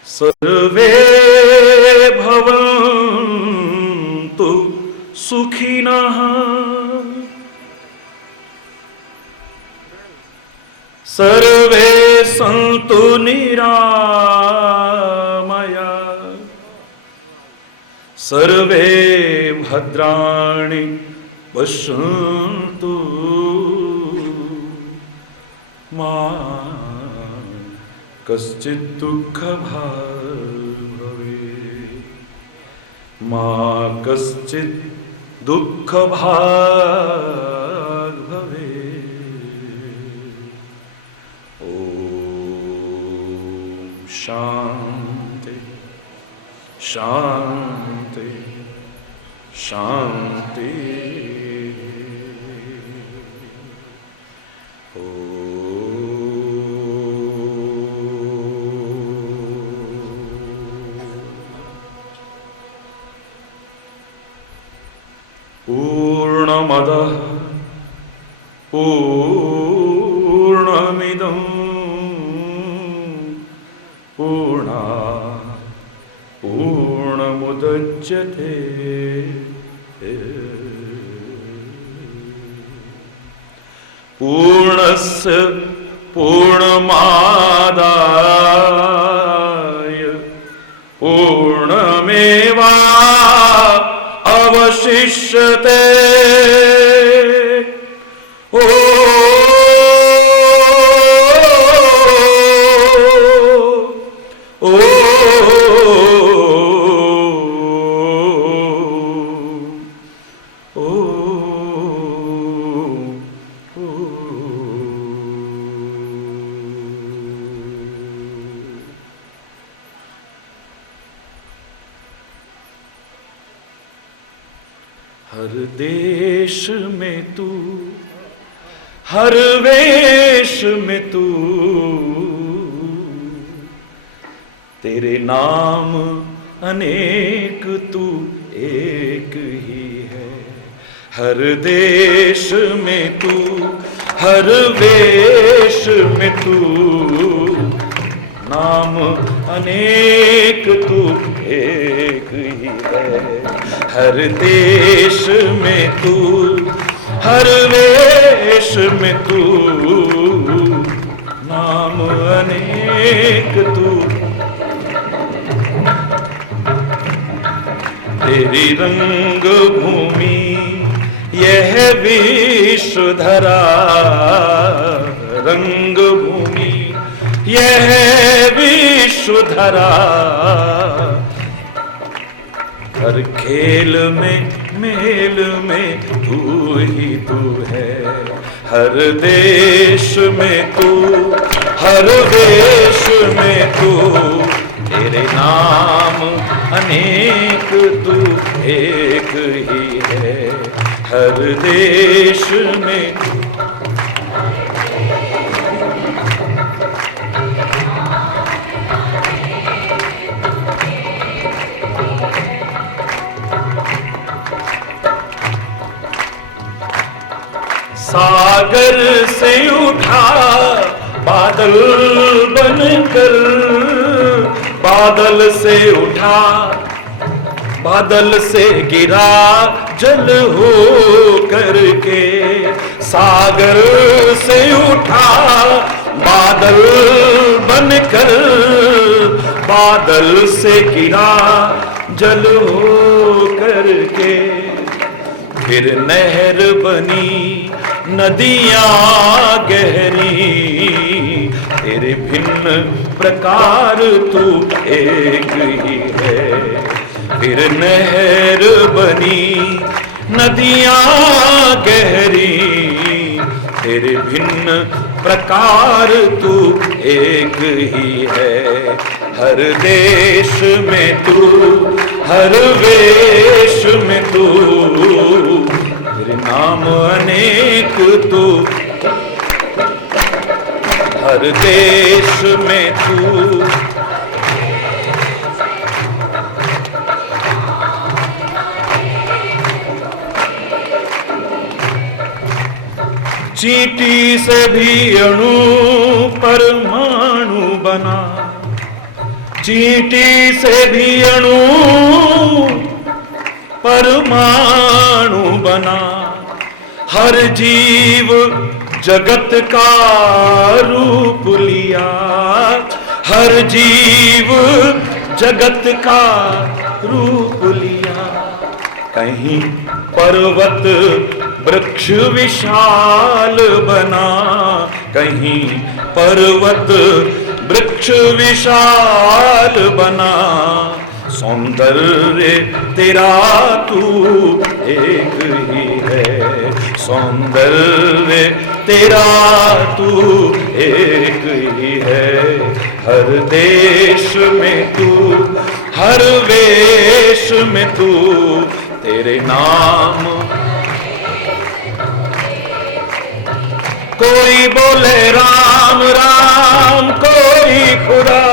सर्वे भवन्तु सुखिनः सर्वे सन्तु निरामया सर्वे भद्राणि पश्यन्तु मा कश्चित् दुःखभाग् भवेत् मा कश्चित् दुःखभाग् भवेत्। ॐ शान्ति शान्ति शान्ति। पूर्णमदः पूर्णमिदं पूर्णात् पूर्णमुदच्यते पूर्णस्य पूर्णमादाय पूर्णमेवावशिष्यते। हर देश में तू हर वेश में तू तेरे नाम अनेक तू एक ही है। हर देश में तू हर वेश में तू नाम अनेक तू एक ही है। हर देश में तू हर वेश में तू नाम अनेक तू। तेरी रंग भूमि यह विश्व धरा रंग भूमि यह विश्व धरा। हर खेल में मेल में तू ही तू है। हर देश में तू हर देश में तू तेरे नाम अनेक तू एक ही है। हर देश में सागर से उठा बादल बनकर बादल से उठा बादल से गिरा जल हो करके। सागर से उठा बादल बनकर बादल से गिरा जल हो करके। फिर नहर बनी नदियां गहरी तेरे भिन्न प्रकार तू एक ही है। फिर नहर बनी नदियां गहरी तेरे भिन्न प्रकार तू एक ही है। हर देश में तू हर वेश में तू तेरे नाम अनेक तू। हर देश में तू चींटी से भी अणु परमाणु बना चींटी से भी अणु परमाणु बना, हर जीव जगत का रूप लिया, हर जीव जगत का रूप लिया। कहीं पर्वत वृक्ष विशाल बना, कहीं पर्वत वृक्ष विशाल बना, सौंदर्य तेरा तू एक ही है, सौंदर्य तेरा तू एक ही है। हर देश में तू, हर वेश में तू, तेरे नाम। कोई बोले राम राम, कोई खुदा,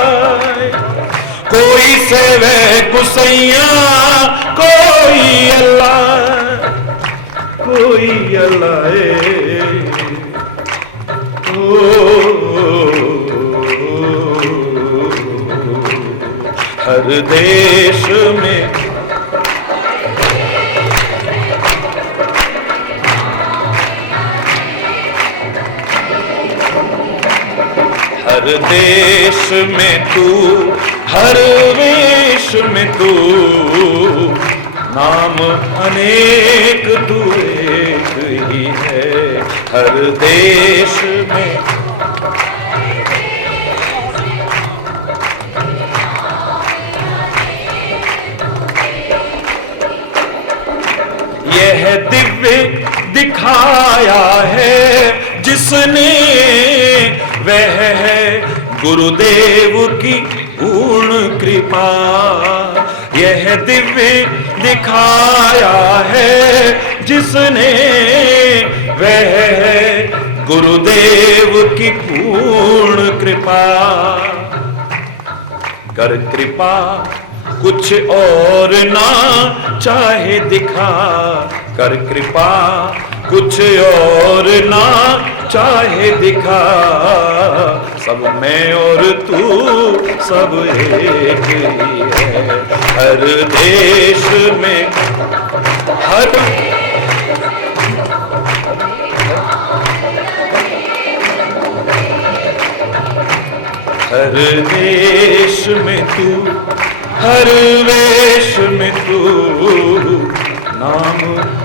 कोई सेवे गुसैया, कोई अल्लाह, कोई अल्लाह। हर देश में हर देश में तू, हर वेश में तू, नाम अनेक तू एक ही है। हर देश में यह दिव्य दिखाया है जिसने, वह है गुरुदेव की पूर्ण कृपा। यह दिव्य दिखाया है जिसने, वह है गुरुदेव की पूर्ण कृपा। कर कृपा कुछ और ना चाहे दिखा, कर कृपा कुछ और ना चाहे दिखा, सब मैं और तू सब एक ही है। हर देश में हर देश में तू, हर वेश में तू, नाम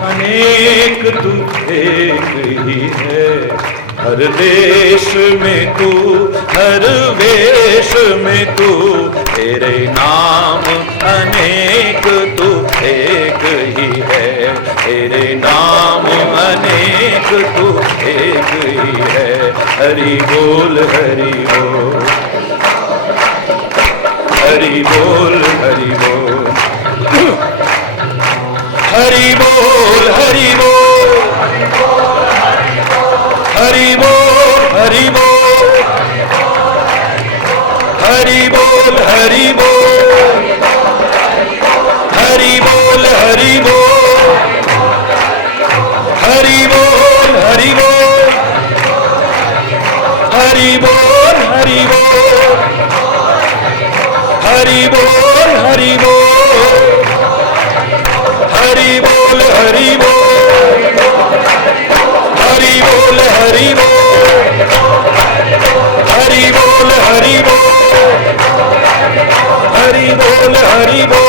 अनेक तू एक ही है। हर देश में तू, हर वेश में तू, तेरे नाम अनेक तू एक ही है। तेरे नाम अनेक तू एक ही है। हरि बोल हरि बोल, हरि बोल हरि बोल, हरि बोल हरि बोल, हरि बोल हरि बोल, हरि बोल हरि बोल, हरि बोल हरि बोल, हरि बोल हरि बोल, हरि बोल हरि बोल, हरि बोल हरि बोल, हरि बोल हरि बोल, हरि बोल हरि बोल, हरि बोल हरि बोल, हरि बोल हरि बोल, हरि बोल हरि बोल,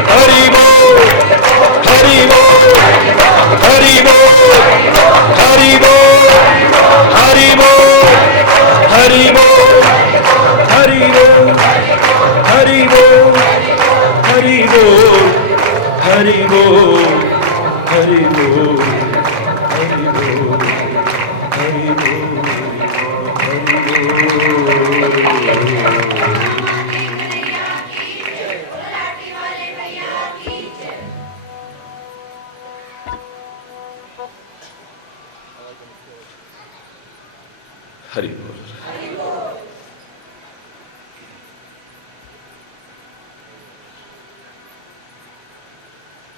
हरि बोल हरि बोल, हरि बोल हरि बोल, हरि बोल हरि बोल, हरि बोल हरि बोल, हरि बोल हरि बोल, हरि बोल हरि बोल।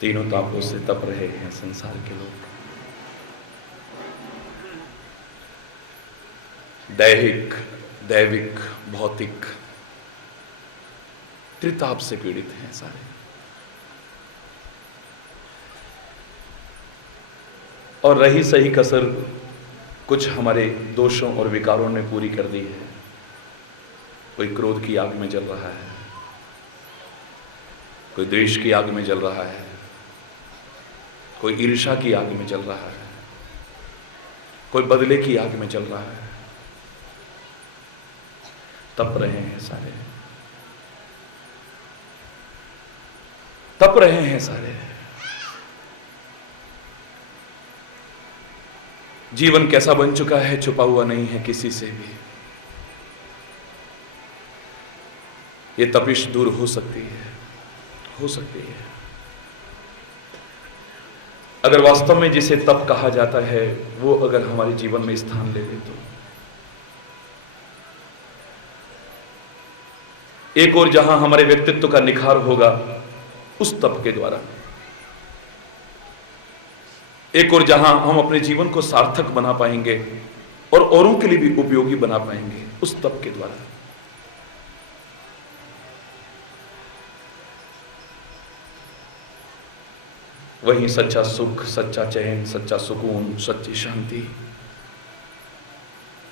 तीनों तापों से तप रहे हैं संसार के लोग। दैहिक, दैविक, भौतिक त्रिताप से पीड़ित हैं सारे। और रही सही कसर कुछ हमारे दोषों और विकारों ने पूरी कर दी है। कोई क्रोध की आग में जल रहा है, कोई द्वेष की आग में जल रहा है, कोई ईर्ष्या की आग में जल रहा है, कोई बदले की आग में जल रहा है। तप रहे हैं सारे, तप रहे हैं सारे। जीवन कैसा बन चुका है छुपा हुआ नहीं है किसी से भी। ये तपिश दूर हो सकती है, हो सकती है, अगर वास्तव में जिसे तप कहा जाता है वो अगर हमारे जीवन में स्थान ले ले तो। एक और जहां हमारे व्यक्तित्व का निखार होगा उस तप के द्वारा, एक और जहां हम अपने जीवन को सार्थक बना पाएंगे और औरों के लिए भी उपयोगी बना पाएंगे उस तप के द्वारा। वही सच्चा सुख, सच्चा चैन, सच्चा सुकून, सच्ची शांति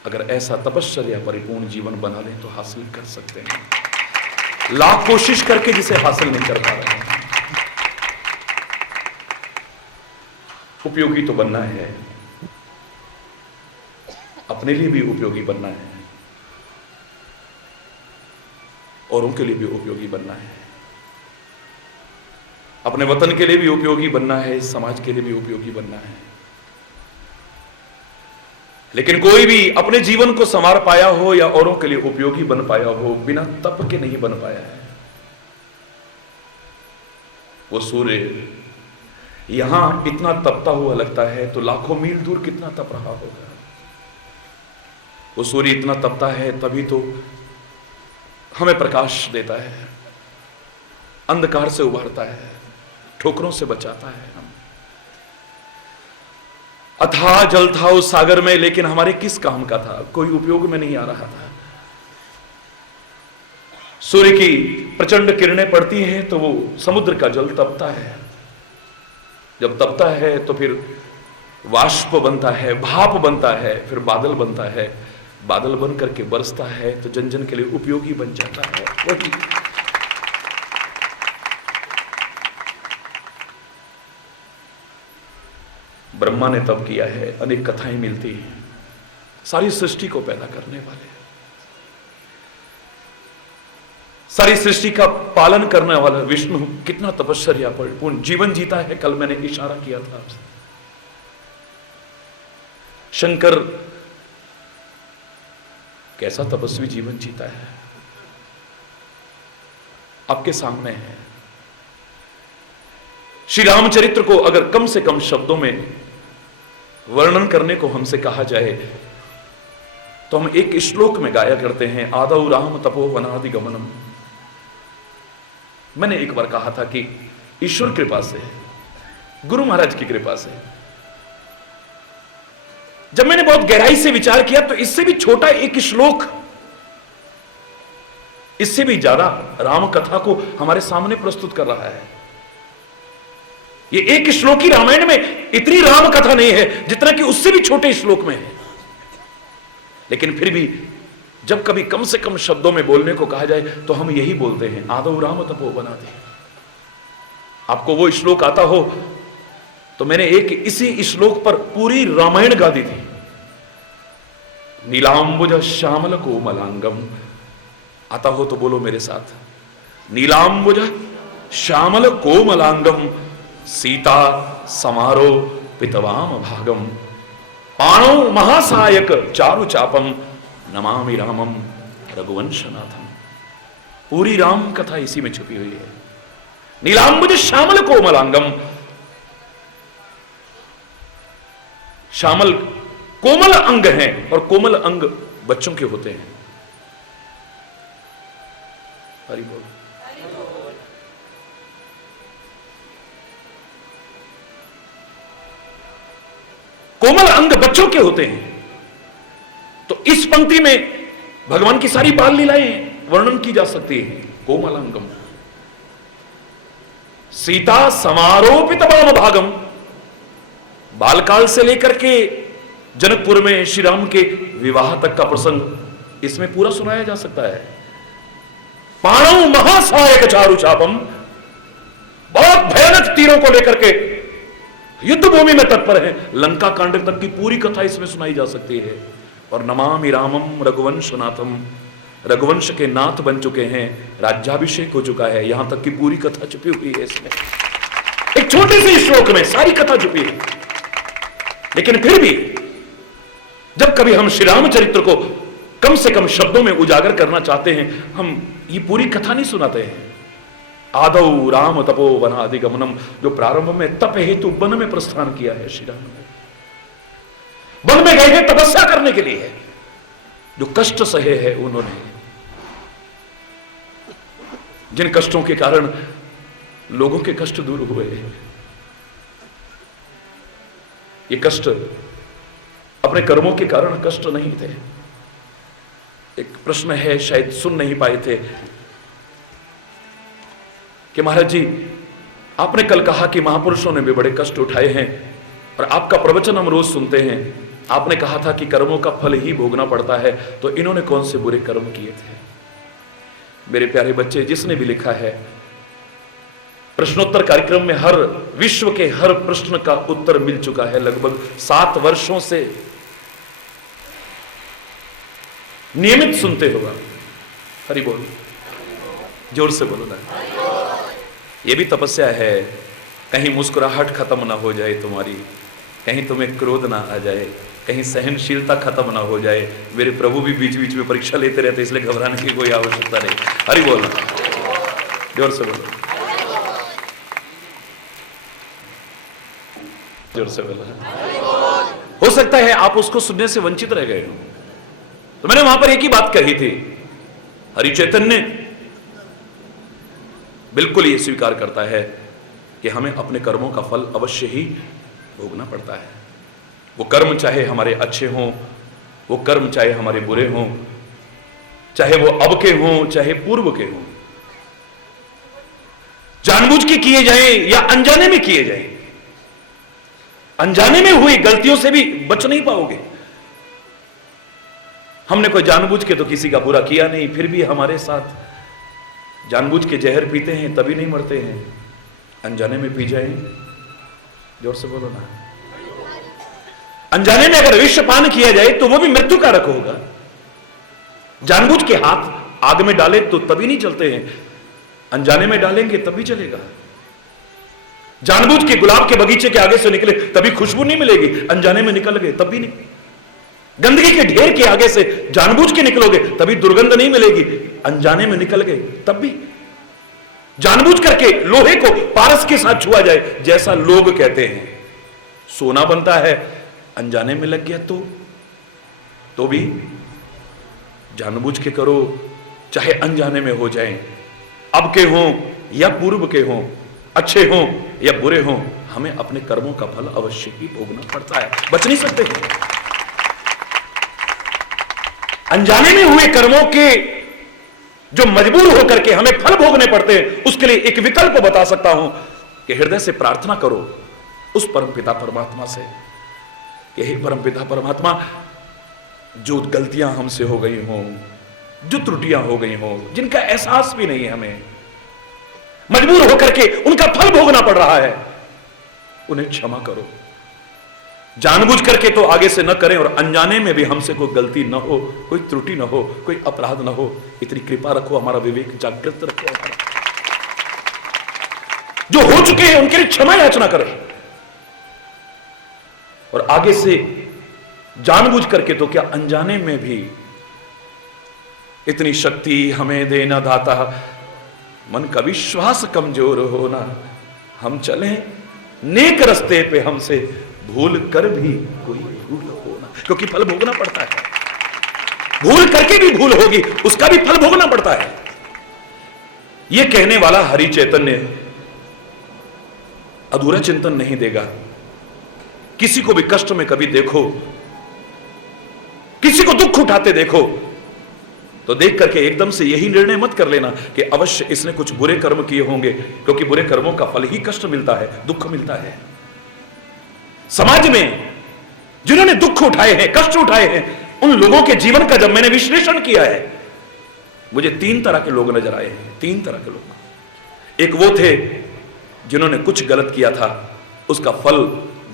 अगर ऐसा तपश्चर्या परिपूर्ण जीवन बना लें तो हासिल कर सकते हैं। लाख कोशिश करके जिसे हासिल नहीं कर पा रहे हैं। उपयोगी तो बनना है, अपने लिए भी उपयोगी बनना है, औरों के लिए भी उपयोगी बनना है, अपने वतन के लिए भी उपयोगी बनना है, समाज के लिए भी उपयोगी बनना है। लेकिन कोई भी अपने जीवन को संवार पाया हो या औरों के लिए उपयोगी बन पाया हो बिना तप के नहीं बन पाया है। वो सूर्य यहां इतना तपता हुआ लगता है तो लाखों मील दूर कितना तप रहा होगा। वो सूर्य इतना तपता है तभी तो हमें प्रकाश देता है, अंधकार से उबारता है, ठोकरों से बचाता है। हम अथाह जल था उस सागर में, लेकिन हमारे किस काम का था, कोई उपयोग में नहीं आ रहा था। सूर्य की प्रचंड किरणें पड़ती हैं तो वो समुद्र का जल तपता है, जब तपता है तो फिर वाष्प बनता है, भाप बनता है, फिर बादल बनता है, बादल बन करके बरसता है तो जन जन के लिए उपयोगी बन जाता है। वही ब्रह्मा ने तप किया है, अनेक कथाएं मिलती हैं सारी सृष्टि को पैदा करने वाले, सारी सृष्टि का पालन करने वाला विष्णु कितना तपश्चर्या परिपूर्ण जीवन जीता है। कल मैंने इशारा किया था आपसे, शंकर कैसा तपस्वी जीवन जीता है आपके सामने है। श्री रामचरित्र को अगर कम से कम शब्दों में वर्णन करने को हमसे कहा जाए तो हम एक श्लोक में गाया करते हैं, आदौ राम तपो वनादि गमनम। मैंने एक बार कहा था कि ईश्वर कृपा से, गुरु महाराज की कृपा से, जब मैंने बहुत गहराई से विचार किया तो इससे भी छोटा एक श्लोक, इससे भी ज्यादा राम कथा को हमारे सामने प्रस्तुत कर रहा है। ये एक श्लोक ही रामायण में इतनी राम कथा नहीं है जितना कि उससे भी छोटे श्लोक में है। लेकिन फिर भी जब कभी कम से कम शब्दों में बोलने को कहा जाए तो हम यही बोलते हैं, आदौ राम तपो वनादि। आपको वो श्लोक आता हो तो मैंने एक इसी श्लोक पर पूरी रामायण गा दी थी। नीलांबुज श्यामल कोमलांगम, आता हो तो बोलो मेरे साथ, नीलांबुज श्यामल कोमलांगम सीता समारो पितवाम भागम पाणौ महासायक चारु चापम नमामि रामम रघुवंशनाथम। पूरी राम कथा इसी में छुपी हुई है। नीलांबुज श्यामल कोमलांगम, श्यामल कोमल अंग हैं और कोमल अंग बच्चों के होते हैं। हरि बोल। कोमल अंग बच्चों के होते हैं। तो इस पंक्ति में भगवान की सारी बाल लीलाएं वर्णन की जा सकती है। कोमल अंगम, सीता समारोपित वाम भागम, बालकाल से लेकर के जनकपुर में श्री राम के विवाह तक का प्रसंग इसमें पूरा सुनाया जा सकता है। पाणौ महासायक चारु चापम, बहुत भयानक तीरों को लेकर के युद्ध भूमि में तत्पर है। लंका कांड तक की पूरी कथा इसमें सुनाई जा सकती है। और नमामि रामम रघुवंश नाथम, रघुवंश के नाथ बन चुके हैं, राज्याभिषेक हो चुका है। यहां तक की पूरी कथा छुपी हुई है इसमें, एक छोटे से श्लोक में सारी कथा छुपी है। लेकिन फिर भी जब कभी हम श्री रामचरित्र को कम से कम शब्दों में उजागर करना चाहते हैं, हम ये पूरी कथा नहीं सुनाते हैं। आदौ राम तपो वनाधिगमनम, जो प्रारंभ में तप हेतु वन में प्रस्थान किया है श्री राम ने, वन में गए हैं तपस्या करने के लिए, जो कष्ट सहे हैं उन्होंने, जिन कष्टों के कारण लोगों के कष्ट दूर हुए। ये कष्ट अपने कर्मों के कारण कष्ट नहीं थे। एक प्रश्न है, शायद सुन नहीं पाए थे कि महाराज जी आपने कल कहा कि महापुरुषों ने भी बड़े कष्ट उठाए हैं और आपका प्रवचन हम रोज सुनते हैं। आपने कहा था कि कर्मों का फल ही भोगना पड़ता है, तो इन्होंने कौन से बुरे कर्म किए थे? मेरे प्यारे बच्चे, जिसने भी लिखा है, प्रश्नोत्तर कार्यक्रम में हर विश्व के हर प्रश्न का उत्तर मिल चुका है। लगभग 7 वर्षों से नियमित सुनते होगा। हरि बोल, जोर से बोलो ना। ये भी तपस्या है, कहीं मुस्कुराहट खत्म ना हो जाए तुम्हारी, कहीं तुम्हें क्रोध ना आ जाए, कहीं सहनशीलता खत्म ना हो जाए। मेरे प्रभु भी बीच बीच में परीक्षा लेते रहते, इसलिए घबराने की कोई आवश्यकता नहीं। हरि बोल, जोर से बोलो, जोर से बोलो। हो सकता है आप उसको सुनने से वंचित रह गए हो। तो मैंने वहां पर एक ही बात कही थी, हरि चैतन्य बिल्कुल ये स्वीकार करता है कि हमें अपने कर्मों का फल अवश्य ही भोगना पड़ता है। वो कर्म चाहे हमारे अच्छे हों, वो कर्म चाहे हमारे बुरे हों, चाहे वो अब के हों चाहे पूर्व के हों, जानबूझ के किए जाएं या अनजाने में किए जाएं। अनजाने में हुई गलतियों से भी बच नहीं पाओगे। हमने कोई जानबूझ के तो किसी का बुरा किया नहीं, फिर भी हमारे साथ जानबूझ के जहर पीते हैं तभी नहीं मरते हैं। अनजाने में पी जाएं, जोर से बोलो ना। अनजाने में अगर विषपान किया जाए तो वो भी मृत्यु कारक होगा। जानबूझ के हाथ आग में डाले तो तभी नहीं चलते हैं, अनजाने में डालेंगे तभी चलेगा। जानबूझ के गुलाब के बगीचे के आगे से निकले तभी खुशबू नहीं मिलेगी, अनजाने में निकल गए तभी नहीं। गंदगी के ढेर के आगे से जानबूझ के निकलोगे तभी दुर्गंध नहीं मिलेगी, अनजाने में निकल गए तब भी। जानबूझ करके लोहे को पारस के साथ छुआ जाए, जैसा लोग कहते हैं सोना बनता है, अनजाने में लग गया तो भी जानबूझ के करो, चाहे अनजाने में हो जाए। अब के हों या पूर्व के हों, अच्छे हों या बुरे हों, हमें अपने कर्मों का फल अवश्य ही भोगना पड़ता है, बच नहीं सकते। अनजाने में हुए कर्मों के जो मजबूर होकर के हमें फल भोगने पड़ते हैं, उसके लिए एक विकल्प बता सकता हूं कि हृदय से प्रार्थना करो उस परमपिता परमात्मा से कि हे परमपिता परमात्मा, जो गलतियां हमसे हो गई हों, जो त्रुटियां हो गई हों, जिनका एहसास भी नहीं है, हमें मजबूर होकर के उनका फल भोगना पड़ रहा है, उन्हें क्षमा करो। जानबूझ करके तो आगे से न करें और अनजाने में भी हमसे कोई गलती न हो, कोई त्रुटि न हो, कोई अपराध न हो, इतनी कृपा रखो, हमारा विवेक जागृत रखो। जो हो चुके हैं उनके लिए क्षमा याचना करें और आगे से जानबूझ करके तो क्या अनजाने में भी इतनी शक्ति हमें देना दाता, मन का विश्वास कमजोर होना, हम चलें नेक रस्ते पे, हमसे भूल कर भी कोई भूल होना, क्योंकि फल भोगना पड़ता है। भूल करके भी भूल होगी, उसका भी फल भोगना पड़ता है। यह कहने वाला हरि चैतन्य अधूरा चिंतन नहीं देगा। किसी को भी कष्ट में कभी देखो, किसी को दुख उठाते देखो, तो देख करके एकदम से यही निर्णय मत कर लेना कि अवश्य इसने कुछ बुरे कर्म किए होंगे, क्योंकि बुरे कर्मों का फल ही कष्ट मिलता है, दुख मिलता है। समाज में जिन्होंने दुख उठाए हैं, कष्ट उठाए हैं, उन लोगों के जीवन का जब मैंने विश्लेषण किया है, मुझे 3 तरह के लोग नजर आए हैं। 3 तरह के लोग। एक वो थे जिन्होंने कुछ गलत किया था, उसका फल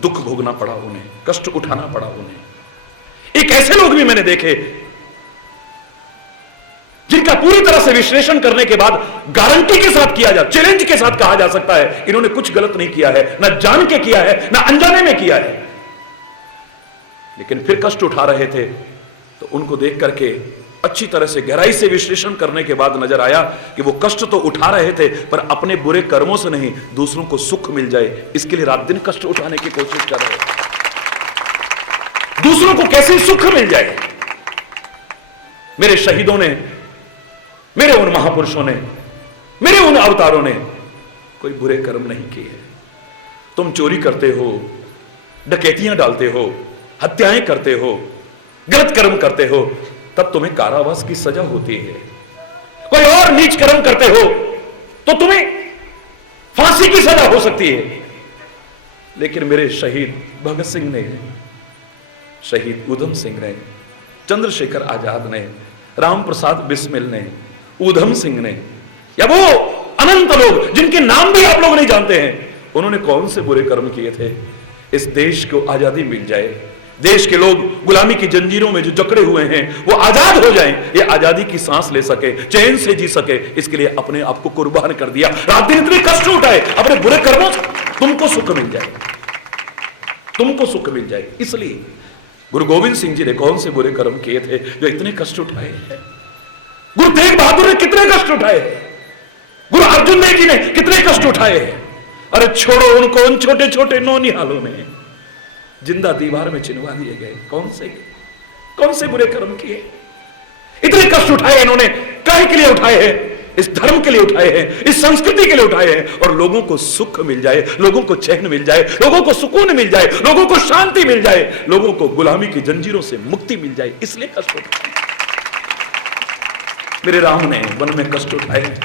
दुख भोगना पड़ा उन्हें, कष्ट उठाना पड़ा उन्हें। एक ऐसे लोग भी मैंने देखे जिनका पूरी तरह से विश्लेषण करने के बाद गारंटी के साथ किया जा, चैलेंज के साथ कहा जा सकता है, इन्होंने कुछ गलत नहीं किया है, ना जान के किया है, ना अनजाने में किया है, लेकिन फिर कष्ट उठा रहे थे। तो उनको देख करके अच्छी तरह से गहराई से विश्लेषण करने के बाद नजर आया कि वो कष्ट तो उठा रहे थे, पर अपने बुरे कर्मों से नहीं, दूसरों को सुख मिल जाए इसके लिए रात दिन कष्ट उठाने की कोशिश कर रहे थे। दूसरों को कैसे सुख मिल जाए। मेरे शहीदों ने, मेरे उन महापुरुषों ने, मेरे उन अवतारों ने कोई बुरे कर्म नहीं किए। तुम चोरी करते हो, डकैतियां डालते हो, हत्याएं करते हो, गलत कर्म करते हो, तब तुम्हें कारावास की सजा होती है। कोई और नीच कर्म करते हो तो तुम्हें फांसी की सजा हो सकती है। लेकिन मेरे शहीद भगत सिंह ने, शहीद उधम सिंह ने, चंद्रशेखर आजाद ने, राम प्रसाद बिस्मिल ने, उधम सिंह ने, या वो अनंत लोग जिनके नाम भी आप लोग नहीं जानते हैं, उन्होंने कौन से बुरे कर्म किए थे। इस देश को आजादी मिल जाए, देश के लोग गुलामी की जंजीरों में जो जकड़े हुए हैं वो आजाद हो जाएं, ये आजादी की सांस ले सके, चैन से जी सके, इसके लिए अपने आप को कुर्बान कर दिया। रात दिन इतने कष्ट उठाए अपने बुरे कर्मों से, तुमको सुख मिल जाए, तुमको सुख मिल जाए। इसलिए गुरु गोविंद सिंह जी ने कौन से बुरे कर्म किए थे जो इतने कष्ट उठाए हैं। गुरु तेग बहादुर ने कितने कष्ट उठाए हैं, गुरु अर्जुन देव जी ने कितने कष्ट उठाए हैं। अरे छोड़ो उनको, उन छोटे छोटे नौनिहालों में जिंदा दीवार में चिनवा दिए गए। कौन से बुरे कर्म किए, इतने कष्ट उठाए इन्होंने, काहे के लिए उठाए हैं? इस धर्म के लिए उठाए हैं, इस संस्कृति के लिए उठाए हैं, और लोगों को सुख मिल जाए, लोगों को चैन मिल जाए, लोगों को सुकून मिल जाए, लोगों को शांति मिल जाए, लोगों को गुलामी की जंजीरों से मुक्ति मिल जाए, इसलिए कष्ट उठाए। मेरे राम ने वन में कष्ट उठाए,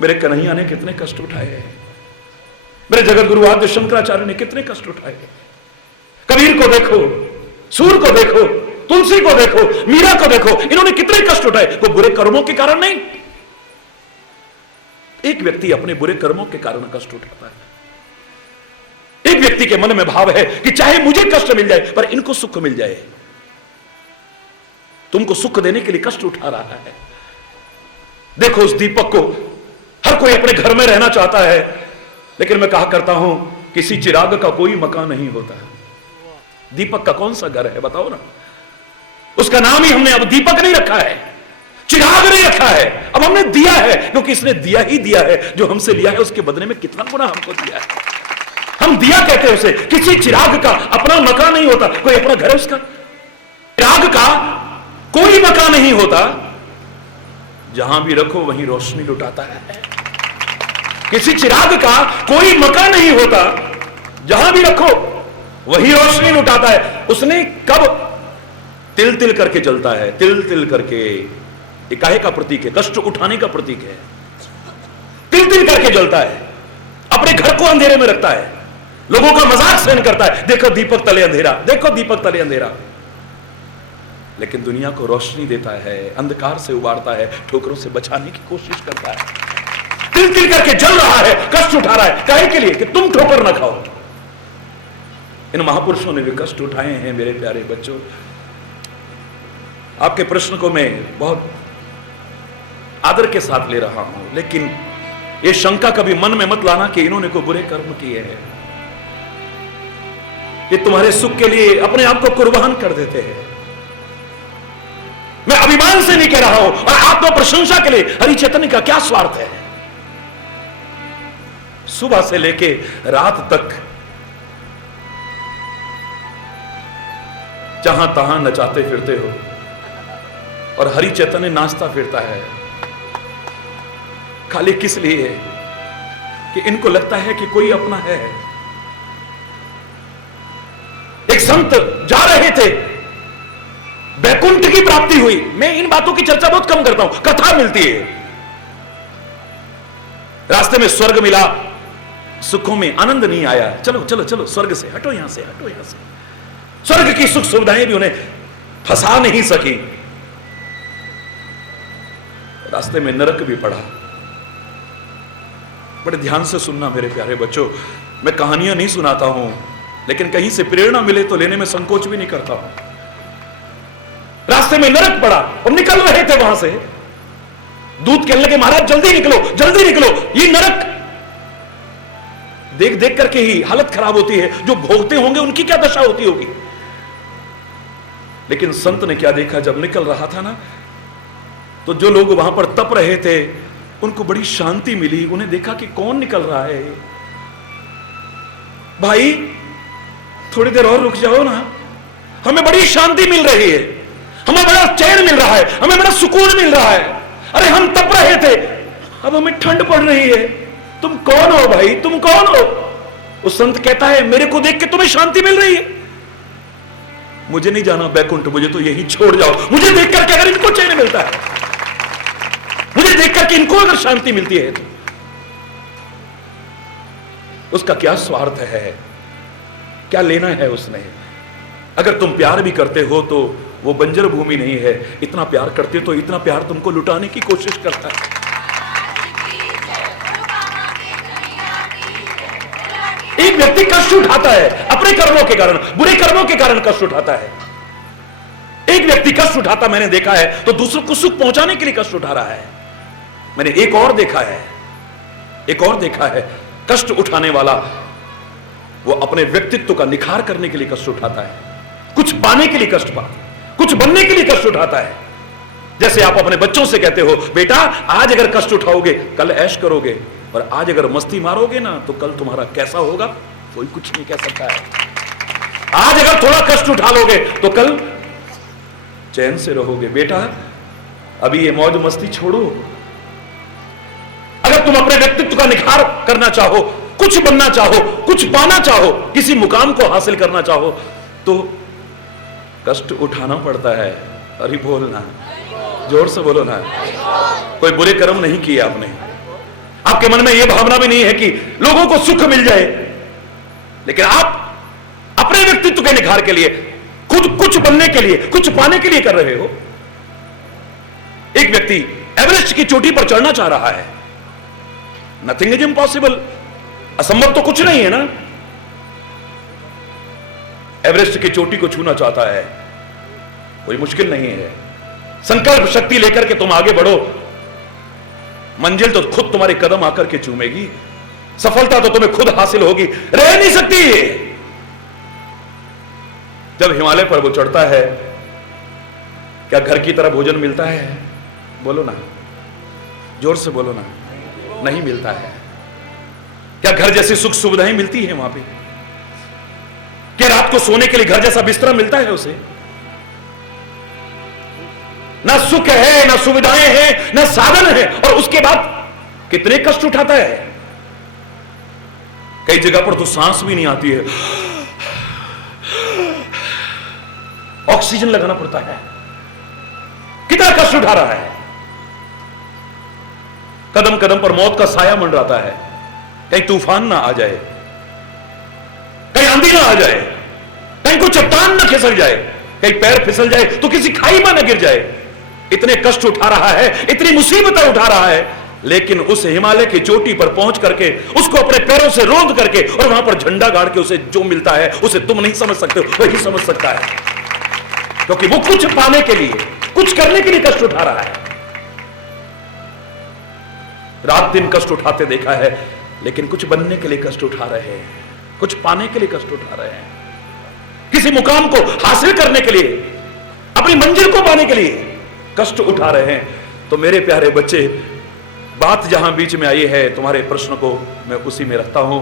मेरे कन्हैया ने कितने कष्ट उठाए, मेरे जगत गुरु आद्य शंकराचार्य ने कितने कष्ट उठाए। कबीर को देखो, सूर को देखो, तुलसी को देखो, मीरा को देखो, इन्होंने कितने कष्ट उठाए। वो बुरे कर्मों के कारण नहीं, एक व्यक्ति अपने बुरे कर्मों के कारण कष्ट उठाता है। एक व्यक्ति के मन में भाव है कि चाहे मुझे कष्ट मिल जाए पर इनको सुख मिल जाए। तुमको सुख देने के लिए कष्ट उठा रहा है। देखो उस दीपक को, हर कोई अपने घर में रहना चाहता है, लेकिन मैं कहा करता हूं किसी चिराग का कोई मकान नहीं होता। दीपक का कौन सा घर है बताओ ना। उसका नाम ही हमने अब दीपक नहीं रखा है, चिराग नहीं रखा है, अब हमने दिया है, क्योंकि इसने दिया ही दिया है। जो हमसे लिया है उसके बदले में कितना गुना हमको दिया है। हम दिया कहते हैं उसे। किसी चिराग का अपना मकान नहीं होता, कोई अपना घर है उसका। चिराग का कोई मकान नहीं होता, जहां भी रखो वहीं रोशनी लुटाता है। किसी चिराग का कोई मकान नहीं होता, जहां भी रखो वही रोशनी लुटाता है। उसने कब तिल तिल करके जलता है, तिल तिल करके। ये काहे का प्रतीक है? कष्ट उठाने का प्रतीक है। तिल तिल करके जलता है, अपने घर को अंधेरे में रखता है, लोगों का मजाक सहन करता है। देखो दीपक तले अंधेरा, देखो दीपक तले अंधेरा। लेकिन दुनिया को रोशनी देता है, अंधकार से उबारता है, ठोकरों से बचाने की कोशिश करता है। तिल तिल करके जल रहा है, कष्ट उठा रहा है, काहे के लिए? कि तुम ठोकर ना खाओ। इन महापुरुषों ने भी कष्ट उठाए हैं मेरे प्यारे बच्चों। आपके प्रश्न को मैं बहुत आदर के साथ ले रहा हूं, लेकिन यह शंका कभी मन में मत लाना कि इन्होंने कोई बुरे कर्म किए हैं। ये तुम्हारे सुख के लिए अपने आप को कुर्बान कर देते हैं। मैं अभिमान से नहीं कह रहा हूं, और आत्म प्रशंसा के लिए हरि चैतन्य का क्या स्वार्थ है? सुबह से लेके रात तक जहां तहां नचाते फिरते हो, और हरि चैतन्य नाचता फिरता है। खाली किस लिए? कि इनको लगता है कि कोई अपना है। एक संत जा रहे थे वैकुंठ की प्राप्ति हुई। मैं इन बातों की चर्चा बहुत कम करता हूं, कथा मिलती है। रास्ते में स्वर्ग मिला, सुखों में आनंद नहीं आया, चलो चलो चलो स्वर्ग से हटो, यहां से हटो, यहां से। स्वर्ग की सुख सुविधाएं भी उन्हें फंसा नहीं सकी। रास्ते में नरक भी पड़ा। बड़े ध्यान से सुनना मेरे प्यारे बच्चों, मैं कहानियां नहीं सुनाता हूं, लेकिन कहीं से प्रेरणा मिले तो लेने में संकोच भी नहीं करता हूं। रास्ते में नरक पड़ा, हम निकल रहे थे वहां से, दूत कहने लगे महाराज जल्दी निकलो, जल्दी निकलो, ये नरक। देख देख करके ही हालत खराब होती है, जो भोगते होंगे उनकी क्या दशा होती होगी। लेकिन संत ने क्या देखा, जब निकल रहा था ना, तो जो लोग वहां पर तप रहे थे उनको बड़ी शांति मिली। उन्हें देखा कि कौन निकल रहा है, भाई थोड़ी देर और रुक जाओ ना, हमें बड़ी शांति मिल रही है, हमें बड़ा चैन मिल रहा है, हमें बड़ा सुकून मिल रहा है। अरे हम तप रहे थे, अब हमें ठंड पड़ रही है, तुम कौन हो भाई, तुम कौन हो। उस संत कहता है मेरे को देख के तुम्हें शांति मिल रही है, मुझे नहीं जाना बैकुंठ, मुझे तो यही छोड़ जाओ। मुझे देख करके अगर इनको चैन मिलता है, मुझे देख करके इनको अगर शांति मिलती है, तो उसका क्या स्वार्थ है, क्या लेना है उसने। अगर तुम प्यार भी करते हो तो वो बंजर भूमि नहीं है, इतना प्यार करते तो इतना प्यार तुमको लुटाने की कोशिश करता है। एक व्यक्ति कष्ट उठाता है अपने कर्मों के कारण, बुरे कर्मों के कारण कष्ट उठाता है। एक व्यक्ति कष्ट उठाता मैंने देखा है तो दूसरों को सुख पहुंचाने के लिए कष्ट उठा रहा है। मैंने एक और देखा है, कष्ट उठाने वाला वो अपने व्यक्तित्व का निखार करने के लिए कष्ट उठाता है, कुछ पाने के लिए कष्ट कुछ बनने के लिए कष्ट उठाता है। जैसे आप अपने बच्चों से कहते हो बेटा आज अगर कष्ट उठाओगे कल ऐश करोगे, और आज अगर मस्ती मारोगे ना तो कल तुम्हारा कैसा होगा कोई कुछ नहीं कह सकता है। आज अगर थोड़ा कष्ट उठा लोगे तो कल चैन से रहोगे। बेटा अभी ये मौज मस्ती छोड़ो, अगर तुम अपने व्यक्तित्व का निखार करना चाहो, कुछ बनना चाहो, कुछ पाना चाहो, किसी मुकाम को हासिल करना चाहो तो कष्ट उठाना पड़ता है। अरे बोलना, जोर से बोलो ना। कोई बुरे कर्म नहीं किए आपने, आपके मन में यह भावना भी नहीं है कि लोगों को सुख मिल जाए, लेकिन आप अपने व्यक्तित्व के निखार के लिए, खुद कुछ बनने के लिए, कुछ पाने के लिए कर रहे हो। एक व्यक्ति एवरेस्ट की चोटी पर चढ़ना चाह रहा है, नथिंग इज इम्पॉसिबल, असंभव तो कुछ नहीं है ना। एवरेस्ट की चोटी को छूना चाहता है, कोई मुश्किल नहीं है। संकल्प शक्ति लेकर के तुम आगे बढ़ो, मंजिल तो खुद तुम्हारे कदम आकर के चूमेगी, सफलता तो तुम्हें खुद हासिल होगी, रह नहीं सकती। जब हिमालय पर वो चढ़ता है, क्या घर की तरह भोजन मिलता है? बोलो ना, जोर से बोलो ना। नहीं मिलता है। क्या घर जैसी सुख सुविधाएं मिलती है वहां पे? क्या रात को सोने के लिए घर जैसा बिस्तरा मिलता है उसे? ना सुख है, ना सुविधाएं हैं, ना साधन है, और उसके बाद कितने कष्ट उठाता है। कई जगह पर तो सांस भी नहीं आती है, ऑक्सीजन लगाना पड़ता है। कितना कष्ट उठा रहा है। कदम कदम पर मौत का साया मंडराता है, कहीं तूफान ना आ जाए, कहीं आंधी ना आ जाए, कहीं कोई चट्टान ना खिसक जाए, कहीं पैर फिसल जाए तो किसी खाई में ना गिर जाए। इतने कष्ट उठा रहा है, इतनी मुसीबतें उठा रहा है, लेकिन उस हिमालय की चोटी पर पहुंच करके उसको अपने पैरों से रोंद करके और वहां पर झंडा गाड़ के उसे जो मिलता है उसे तुम नहीं समझ सकते हो, वही समझ सकता है, क्योंकि वो कुछ पाने के लिए, कुछ करने के लिए कष्ट उठा रहा है। रात दिन कष्ट उठाते देखा है, लेकिन कुछ बनने के लिए कष्ट उठा रहे हैं, कुछ पाने के लिए कष्ट उठा रहे हैं, किसी मुकाम को हासिल करने के लिए, अपनी मंजिल को पाने के लिए कष्ट उठा रहे हैं। तो मेरे प्यारे बच्चे, बात जहां बीच में आई है, तुम्हारे प्रश्न को मैं उसी में रखता हूं।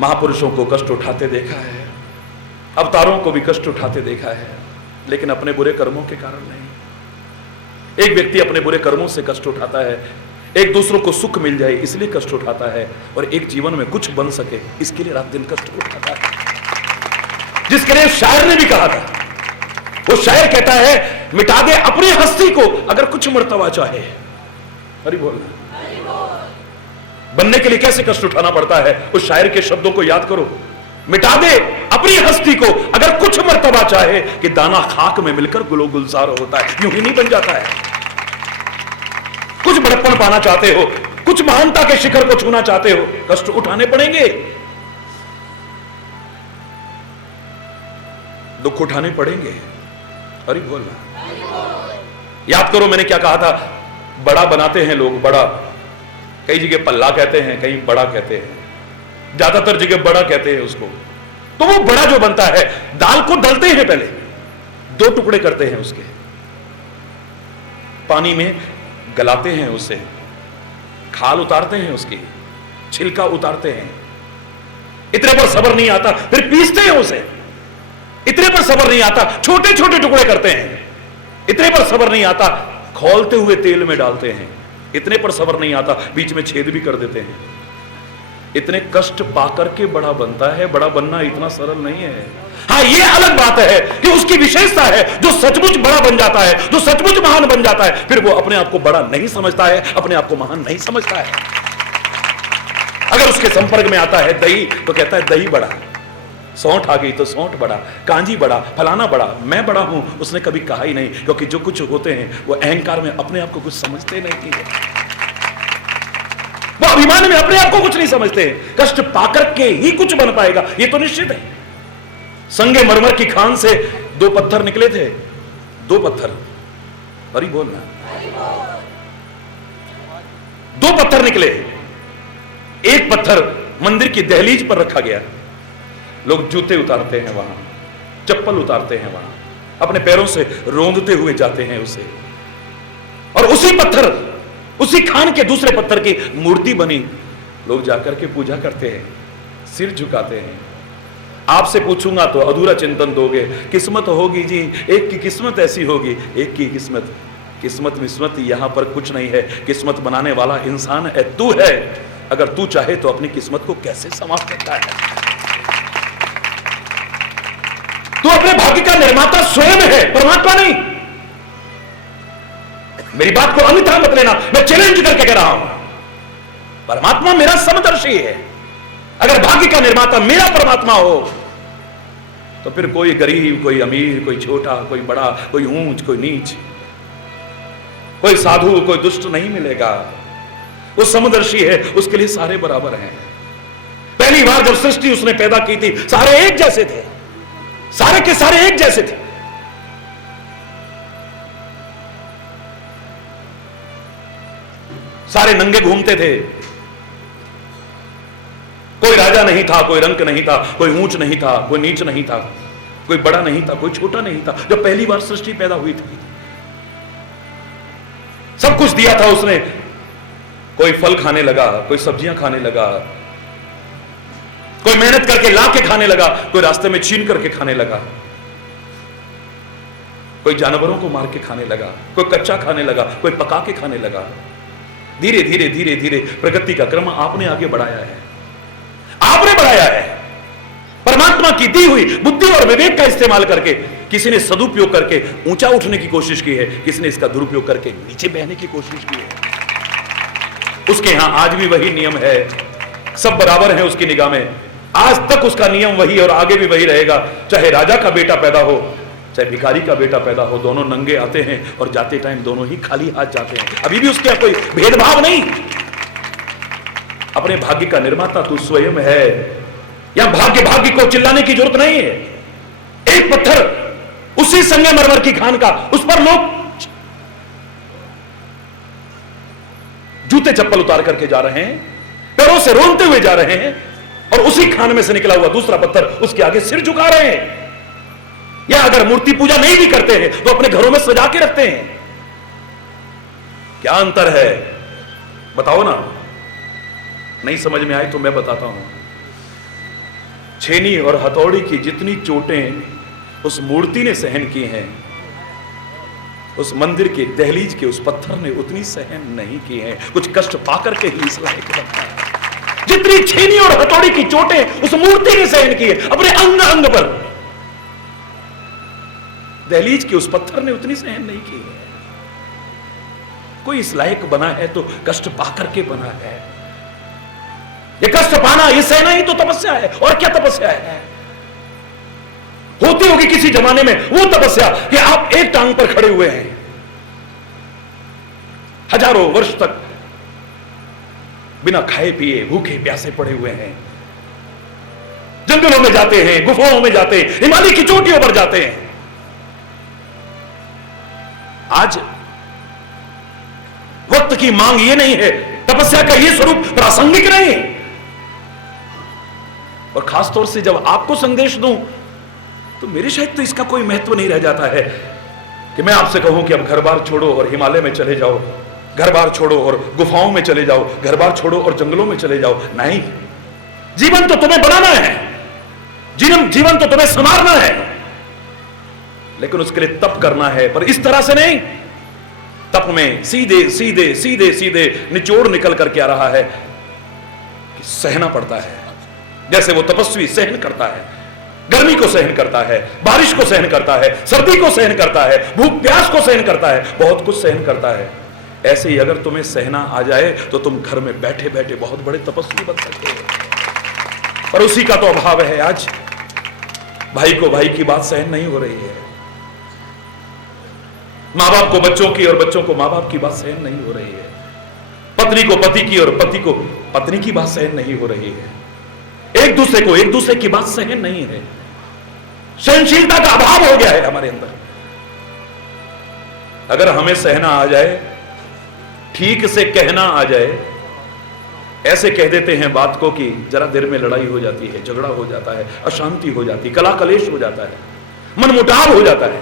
महापुरुषों को कष्ट उठाते देखा है, अवतारों को भी कष्ट उठाते देखा है, लेकिन अपने बुरे कर्मों के कारण नहीं। एक व्यक्ति अपने बुरे कर्मों से कष्ट उठाता है, एक दूसरों को सुख मिल जाए इसलिए कष्ट उठाता है, और एक जीवन में कुछ बन सके इसके लिए रात दिन कष्ट उठाता है। जिसके लिए शायर ने भी कहा था, वो शायर कहता है, मिटा दे अपनी हस्ती को अगर कुछ मर्तबा चाहे। हरि बोल। बनने के लिए कैसे कष्ट उठाना पड़ता है, उस शायर के शब्दों को याद करो। मिटा दे अपनी हस्ती को अगर कुछ मर्तबा चाहे कि दाना खाक में मिलकर गुलो गुलजार होता है। यूं ही नहीं बन जाता है। कुछ बड़प्पन पाना चाहते हो, कुछ महानता के शिखर को छूना चाहते हो, कष्ट उठाने पड़ेंगे, दुख उठाने पड़ेंगे। अरे बोलना। याद करो मैंने क्या कहा था, बड़ा बनाते हैं लोग, बड़ा कई जगह पल्ला कहते हैं, कहीं बड़ा कहते हैं, ज्यादातर जगह बड़ा कहते हैं उसको। तो वो बड़ा जो बनता है, दाल को दलते हैं, पहले 2 टुकड़े करते हैं उसके, पानी में गलाते हैं, उसे खाल उतारते हैं, उसकी छिलका उतारते हैं। इतने पर सब्र नहीं आता, फिर पीसते हैं उसे। इतने पर सब्र नहीं आता, छोटे छोटे टुकड़े करते हैं। इतने पर सब्र नहीं आता, खौलते हुए तेल में डालते हैं। इतने पर सब्र नहीं आता, बीच में छेद भी कर देते हैं। इतने कष्ट पाकर के बड़ा बनता है। बड़ा बनना इतना सरल नहीं है। हाँ, ये अलग बात है कि उसकी विशेषता है, जो सचमुच बड़ा बन जाता है, जो सचमुच महान बन जाता है, फिर वो अपने आप को बड़ा नहीं समझता है, अपने आप को महान नहीं समझता है। अगर उसके संपर्क में आता है दही, तो कहता है दही बड़ा, सौंठ आ गई तो सौंठ बड़ा, कांजी बड़ा, फलाना बड़ा, मैं बड़ा हूं, उसने कभी कहा ही नहीं। क्योंकि जो कुछ होते हैं वो अहंकार में अपने आप को कुछ समझते नहीं है, वो अभिमान में अपने आप को कुछ नहीं समझते हैं। कष्ट पाकर के ही कुछ बन पाएगा, ये तो निश्चित है। संगे मरमर की खान से 2 पत्थर निकले थे, 2 पत्थर। हरि बोलना। 2 पत्थर निकले। एक पत्थर मंदिर की दहलीज पर रखा गया। लोग जूते उतारते हैं वहां, चप्पल उतारते हैं वहां, अपने पैरों से रोंदते हुए जाते हैं उसे। और उसी पत्थर, उसी खान के दूसरे पत्थर की मूर्ति बनी, लोग जाकर के पूजा करते हैं, सिर झुकाते हैं। आपसे पूछूंगा तो अधूरा चिंतन दोगे। किस्मत होगी जी, एक की किस्मत ऐसी होगी, एक की किस्मत, किस्मत विस्मत यहां पर कुछ नहीं है। किस्मत बनाने वाला इंसान है, तू है। अगर तू चाहे तो अपनी किस्मत को कैसे समाप्त करता है। तू अपने भाग्य का निर्माता स्वयं है, परमात्मा नहीं। मेरी बात को अन्यथा मत लेना, मैं चैलेंज करके कह रहा हूं। परमात्मा मेरा समदर्शी है। अगर भाग्य का निर्माता मेरा परमात्मा हो, तो फिर कोई गरीब, कोई अमीर, कोई छोटा, कोई बड़ा, कोई ऊंच, कोई नीच, कोई साधु, कोई दुष्ट नहीं मिलेगा। वो समदर्शी है, उसके लिए सारे बराबर हैं। पहली बार जब सृष्टि उसने पैदा की थी, सारे एक जैसे थे, सारे के सारे एक जैसे थे। सारे नंगे घूमते थे। कोई राजा नहीं था, कोई रंक नहीं था, कोई ऊंच नहीं था, कोई नीच नहीं था, कोई बड़ा नहीं था, कोई छोटा नहीं था। जब पहली बार सृष्टि पैदा हुई थी, सब कुछ दिया था उसने। कोई फल खाने लगा, कोई सब्जियां खाने लगा, कोई मेहनत करके ला के खाने लगा, कोई रास्ते में छीन करके खाने लगा, कोई जानवरों को मार के खाने लगा, कोई कच्चा खाने लगा, कोई पका के खाने लगा। धीरे धीरे धीरे धीरे प्रगति का क्रम आपने आगे बढ़ाया है, आपने बढ़ाया है। परमात्मा की दी हुई बुद्धि और विवेक का इस्तेमाल करके किसी ने सदुपयोग करके ऊंचा उठने की कोशिश की है, किसी ने इसका दुरुपयोग करके नीचे बहने की कोशिश की है। उसके यहां आज भी वही नियम है, सब बराबर है उसकी निगाह में। आज तक उसका नियम वही और आगे भी वही रहेगा। चाहे राजा का बेटा पैदा हो, चाहे भिखारी का बेटा पैदा हो, दोनों नंगे आते हैं और जाते टाइम दोनों ही खाली हाथ जाते हैं। अभी भी उसके कोई भेदभाव नहीं। अपने भाग्य का निर्माता तू स्वयं है। यहां भाग्य भाग्य को चिल्लाने की जरूरत नहीं है। एक पत्थर उसी संगमरमर की खान का, उस पर लोग जूते चप्पल उतार करके जा रहे हैं, पैरों से रोंदते हुए जा रहे हैं, और उसी खान में से निकला हुआ दूसरा पत्थर उसके आगे सिर झुका रहे हैं। या अगर मूर्ति पूजा नहीं भी करते हैं तो अपने घरों में सजा के रखते हैं। क्या अंतर है बताओ ना। नहीं समझ में आए तो मैं बताता हूं। छेनी और हथौड़ी की जितनी चोटें उस मूर्ति ने सहन की हैं, उस मंदिर के दहलीज के उस पत्थर ने उतनी सहन नहीं की हैं। कुछ कष्ट पाकर के ही इस लायक बनता है। जितनी छेनी और हथौड़ी की चोटें उस मूर्ति ने सहन की है अपने अंग अंग पर, दहलीज के उस पत्थर ने उतनी सहन नहीं की है। कोई इस लायक बना है तो कष्ट पाकर के बना है। ये कष्ट पाना, ये सहना ही तो तपस्या है। और क्या तपस्या है? होती होगी किसी जमाने में वो तपस्या कि आप एक टांग पर खड़े हुए हैं, हजारों वर्ष तक बिना खाए पिए भूखे प्यासे पड़े हुए हैं, जंगलों में जाते हैं, गुफाओं में जाते हैं, हिमालय की चोटियों पर जाते हैं। आज वक्त की मांग ये नहीं है, तपस्या का ये स्वरूप प्रासंगिक नहीं। और खासतौर से जब आपको संदेश दूं तो मेरे शायद तो इसका कोई महत्व नहीं रह जाता है कि मैं आपसे कहूं कि अब घर बार छोड़ो और हिमालय में चले जाओ, घर बार छोड़ो और गुफाओं में चले जाओ, घर बार छोड़ो और जंगलों में चले जाओ। नहीं, जीवन तो तुम्हें बनाना है, जीवन तो तुम्हें संवारना है, लेकिन उसके लिए तप करना है। पर इस तरह से नहीं, तप में सीधे सीधे सीधे सीधे निचोड़ निकल करके आ रहा है कि सहना पड़ता है। जैसे वो तपस्वी सहन करता है, गर्मी को सहन करता है, बारिश को सहन करता है, सर्दी को सहन करता है, भूख प्यास को सहन करता है, बहुत कुछ सहन करता है। ऐसे ही अगर तुम्हें सहना आ जाए तो तुम घर में बैठे बैठे बहुत बड़े तपस्वी बन सकते हो। पर उसी का तो अभाव है। आज भाई को भाई की बात सहन नहीं हो रही है, मां बाप को बच्चों की और बच्चों को मां बाप की बात सहन नहीं हो रही है, पत्नी को पति की और पति को पत्नी की बात सहन नहीं हो रही है, एक दूसरे को एक दूसरे की बात सहन नहीं है। सहनशीलता का अभाव हो गया है हमारे अंदर। अगर हमें सहना आ जाए, ठीक से कहना आ जाए, ऐसे कह देते हैं बात को कि जरा देर में लड़ाई हो जाती है, झगड़ा हो जाता है, अशांति हो जाती है, कला कलेश हो जाता है, मनमुटाव हो जाता है,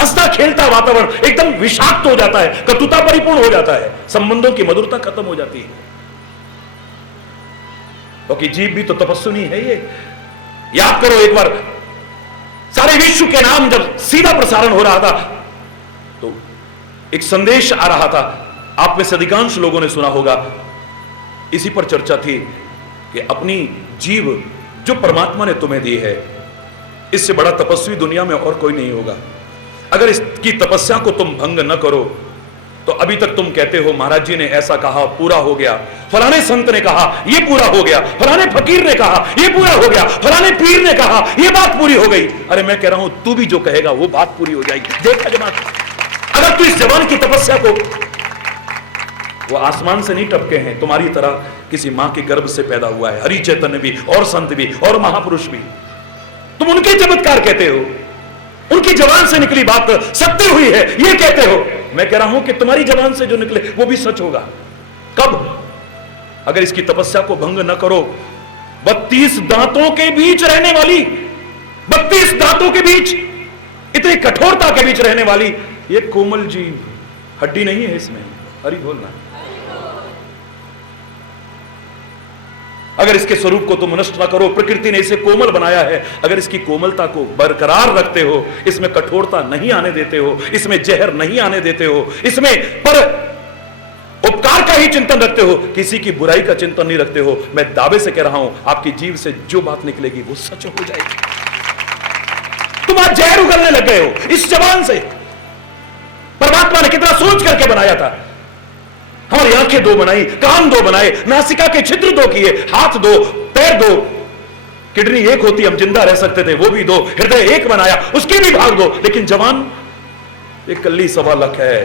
हंसता खेलता वातावरण एकदम विषाक्त हो जाता है, कटुता परिपूर्ण हो जाता है, संबंधों की मधुरता खत्म हो जाती है। क्योंकि जीव भी तो तपस्विनी है। ये याद करो, एक बार सारे विश्व के नाम जब सीधा प्रसारण हो रहा था तो एक संदेश आ रहा था, आप में से अधिकांश लोगों ने सुना होगा। इसी पर चर्चा थी कि अपनी जीव जो परमात्मा ने तुम्हें दी है, इससे बड़ा तपस्वी दुनिया में और कोई नहीं होगा। अगर इसकी तपस्या को तुम भंग न करो तो अभी तक तुम कहते हो महाराज जी ने ऐसा कहा, पूरा हो गया, फलाने संत ने कहा ये पूरा हो गया, फलाने फकीर ने कहा ये पूरा हो गया, फलाने पीर ने कहा ये बात पूरी हो गई। अरे मैं कह रहा हूं तू भी जो कहेगा वो बात पूरी हो जाएगी। देखा जमात, अगर तू इस जवान की तपस्या को, वो आसमान से नहीं टपके हैं, तुम्हारी तरह किसी मां के गर्भ से पैदा हुआ है, हरि चैतन्य भी और संत भी और महापुरुष भी, तुम उनके चमत्कार कहते हो, उनकी जबान से निकली बात सत्य हुई है ये कहते हो। मैं कह रहा हूं कि तुम्हारी जबान से जो निकले वो भी सच होगा। कब? अगर इसकी तपस्या को भंग न करो। 32 दांतों के बीच रहने वाली, 32 दांतों के बीच, इतनी कठोरता के बीच रहने वाली ये कोमल जीव, हड्डी नहीं है इसमें, हरि बोलना। अगर इसके स्वरूप को तुम नष्ट ना करो, प्रकृति ने इसे कोमल बनाया है, अगर इसकी कोमलता को बरकरार रखते हो, इसमें कठोरता नहीं आने देते हो, इसमें जहर नहीं आने देते हो, इसमें पर उपकार का ही चिंतन रखते हो, किसी की बुराई का चिंतन नहीं रखते हो, मैं दावे से कह रहा हूं आपकी जीव से जो बात निकलेगी वो सच हो जाएगी। तुम आज जहर उगलने लग गए हो इस जबान से। परमात्मा ने कितना सोच करके बनाया था। हमारी आंखें 2 बनाई, कान 2 बनाए, नासिका के छिद्र 2 किए, हाथ 2, पैर 2, किडनी 1 होती हम जिंदा रह सकते थे, वो भी 2, हृदय 1 बनाया, उसके भी भाग 2, लेकिन जवान एक कल्ली 1.25 लाख है।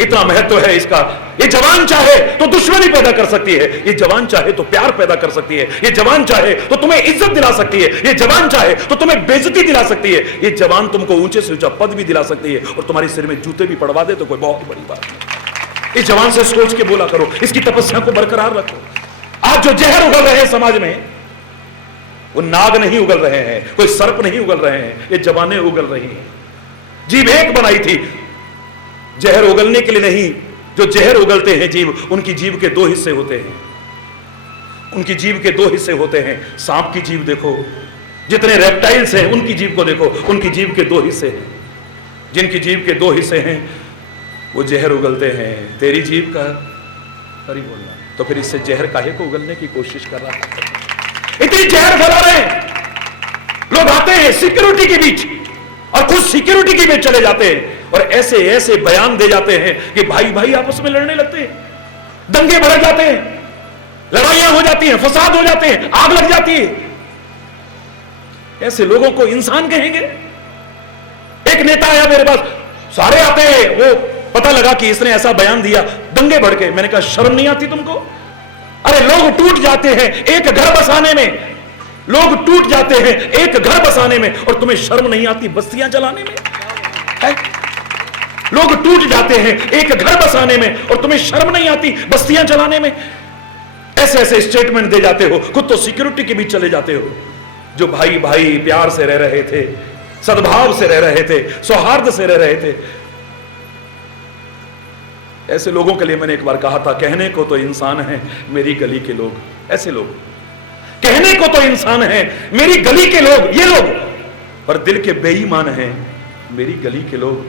इतना महत्व है इसका। ये जवान चाहे तो दुश्मनी पैदा कर सकती है, ये जवान चाहे तो प्यार पैदा कर सकती है, ये जवान चाहे तो तुम्हें इज्जत दिला सकती है, ये जवान चाहे तो तुम्हें बेइज्जती दिला सकती है, ये जवान तुमको ऊंचे से ऊंचा पद भी दिला सकती है, और तुम्हारे सिर में जूते भी पड़वा दे तो कोई बहुत बड़ी बात नहीं। इस जवान से सोच के बोला करो, इसकी तपस्या को बरकरार रखो। आज जो जहर उगल रहे हैं समाज में, वो नाग नहीं उगल रहे हैं, कोई सर्प नहीं उगल रहे हैं, ये जवानें उगल रही हैं। जीव एक बनाई थी जहर उगलने के लिए नहीं। जो जहर उगलते हैं जीव, उनकी जीव के 2 हिस्से होते हैं, उनकी जीव के 2 हिस्से होते हैं। सांप की जीव देखो, जितने रेप्टाइल्स हैं उनकी जीव को देखो, उनकी जीव के 2 हिस्से हैं। जिनकी जीव के 2 हिस्से हैं वो जहर उगलते हैं। तेरी जीव का हरि बोलना, तो फिर इससे जहर काहे को उगलने की कोशिश कर रहा है? इतनी जहर फैला रहे हैं लोग, आते हैं सिक्योरिटी के बीच, और खुद सिक्योरिटी के में चले जाते हैं और ऐसे ऐसे बयान दे जाते हैं कि भाई भाई आपस में लड़ने लगते हैं, दंगे भड़क जाते हैं, लड़ाइयां हो जाती हैं, फसाद हो जाते हैं, आग लग जाती है। ऐसे लोगों को इंसान कहेंगे? एक नेता आया मेरे पास, सारे आते हैं, वो पता लगा कि इसने ऐसा बयान दिया, दंगे भड़के। मैंने कहा शर्म नहीं आती तुमको? अरे लोग टूट जाते हैं एक घर बसाने में, लोग टूट जाते हैं एक घर बसाने में, और तुम्हें शर्म नहीं आती बस्तियां जलाने में? है? लोग टूट जाते हैं एक घर बसाने में और तुम्हें शर्म नहीं आती बस्तियां जलाने में? ऐसे ऐसे स्टेटमेंट दे जाते हो, खुद तो सिक्योरिटी के बीच चले जाते हो। जो भाई भाई प्यार से रह रहे थे, सद्भाव से रह रहे थे, सौहार्द से रह रहे थे, ऐसे लोगों के लिए मैंने एक बार कहा था, कहने को तो इंसान है मेरी गली के लोग, ऐसे लोग कहने को तो इंसान है मेरी गली के लोग, ये लोग, पर दिल के बेईमान हैं मेरी गली के लोग।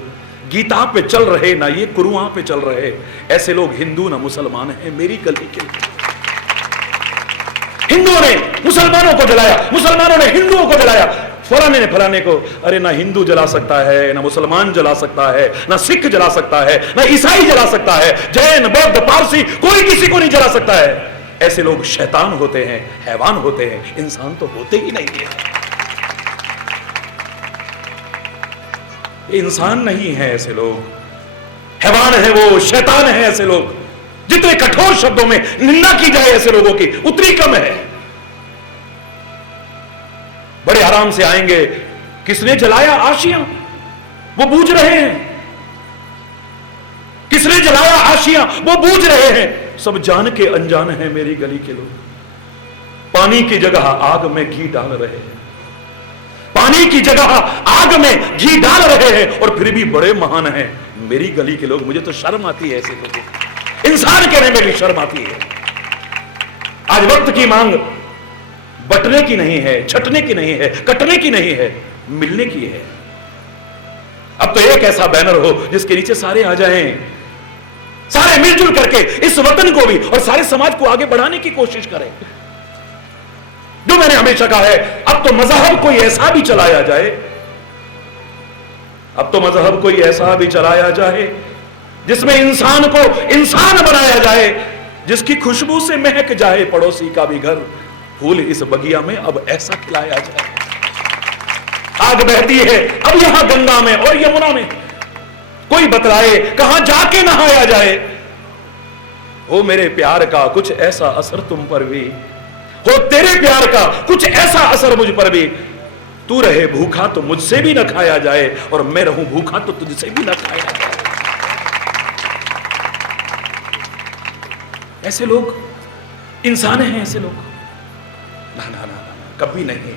गीता पे चल रहे ना ये कुरुआ पे चल रहे, ऐसे लोग हिंदू ना मुसलमान हैं मेरी गली के लोग। हिंदुओं ने मुसलमानों को जलाया, मुसलमानों ने हिंदुओं को जलाया, फलाने ने फलाने को। अरे ना हिंदू जला सकता है, ना मुसलमान जला सकता है, ना सिख जला सकता है, ना ईसाई जला सकता है, जैन बौद्ध पारसी कोई किसी को नहीं जला सकता है। ऐसे लोग शैतान होते हैं, हैवान होते हैं, इंसान तो होते ही नहीं है। इंसान नहीं है ऐसे लोग, हैवान है वो, शैतान है ऐसे लोग। जितने कठोर शब्दों में निंदा की जाए ऐसे लोगों की उतनी कम है। बड़े आराम से आएंगे, किसने जलाया आशियां, वो बूझ रहे हैं। किसने जलाया आशियां, वो बूझ रहे हैं। सब जान के अनजान है मेरी गली के लोग। पानी की जगह आग में घी डाल रहे हैं, पानी की जगह आग में घी डाल रहे हैं, और फिर भी बड़े महान हैं मेरी गली के लोग। मुझे तो शर्म आती है ऐसे लोगों को, इंसान कहने में भी शर्म आती है। आज वक्त की मांग बटने की नहीं है, छटने की नहीं है, कटने की नहीं है, मिलने की है। अब तो एक ऐसा बैनर हो जिसके नीचे सारे आ जाएं, सारे मिलजुल करके इस वतन को भी और सारे समाज को आगे बढ़ाने की कोशिश करें। जो मैंने हमेशा कहा है, अब तो मजहब कोई ऐसा भी चलाया जाए, अब तो मजहब कोई ऐसा भी चलाया जाए जिसमें इंसान को इंसान बनाया जाए, जिसकी खुशबू से महक जाए पड़ोसी का भी घर। फूल इस बगिया में अब ऐसा खिलाया जाए। आग बहती है अब यहां गंगा में और यमुना में, कोई बतलाए कहां जाके नहाया जाए। हो मेरे प्यार का कुछ ऐसा असर तुम पर भी, हो तेरे प्यार का कुछ ऐसा असर मुझ पर भी। तू रहे भूखा तो मुझसे भी न खाया जाए, और मैं रहूं भूखा तो तुझसे भी न खाया जाए। ऐसे लोग इंसान हैं, ऐसे लोग ना ना ना ना, कभी नहीं।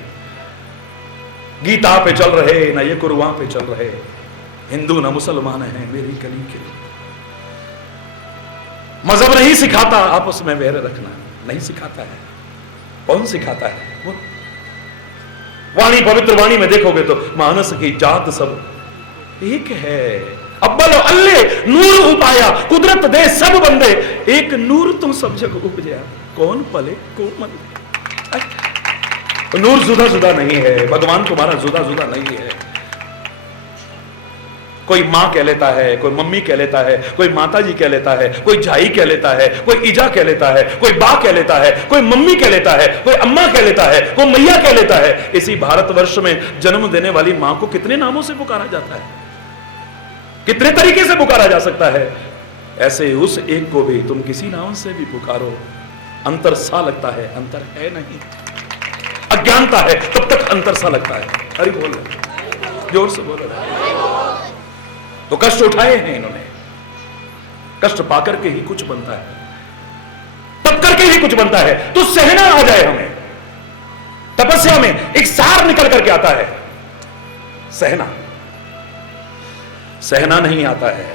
गीता पे चल रहे ना ये कुरआन पे चल रहे, हिंदू ना मुसलमान हैं मेरी गली के लोग। मजहब नहीं सिखाता आपस में वैर रखना, नहीं सिखाता है। कौन सिखाता है? वो वाणी, पवित्र वाणी में देखोगे तो मानस की जात सब एक है। अब्बल अल्ले नूर उपाया, कुदरत दे सब बंदे, एक नूर तुम सब जग उपजया, कौन पले कौन मरे। नूर जुदा जुदा नहीं है, भगवान तुम्हारा जुदा जुदा नहीं है। कोई मां कह लेता है, कोई मम्मी कह लेता है, कोई माता जी कह लेता है, कोई झाई कह लेता है, कोई ईजा कह लेता है, कोई बा कह लेता है, कोई मम्मी कह लेता है, कोई अम्मा कह लेता है, कोई मैया कह लेता है। इसी भारतवर्ष में जन्म देने वाली मां को कितने नामों से पुकारा जाता है, कितने तरीके से पुकारा जा सकता है। ऐसे उस एक को भी तुम किसी नाम से भी पुकारो, अंतर सा लगता है, अंतर है नहीं। अज्ञानता है तब तक अंतर सा लगता है। अरे बोल, जोर से बोलो। तो कष्ट उठाए हैं इन्होंने, कष्ट पाकर के ही कुछ बनता है, तब करके ही कुछ बनता है। तो सहना आ जाए हमें, तपस्या में एक सार निकल करके आता है। सहना, सहना नहीं आता है,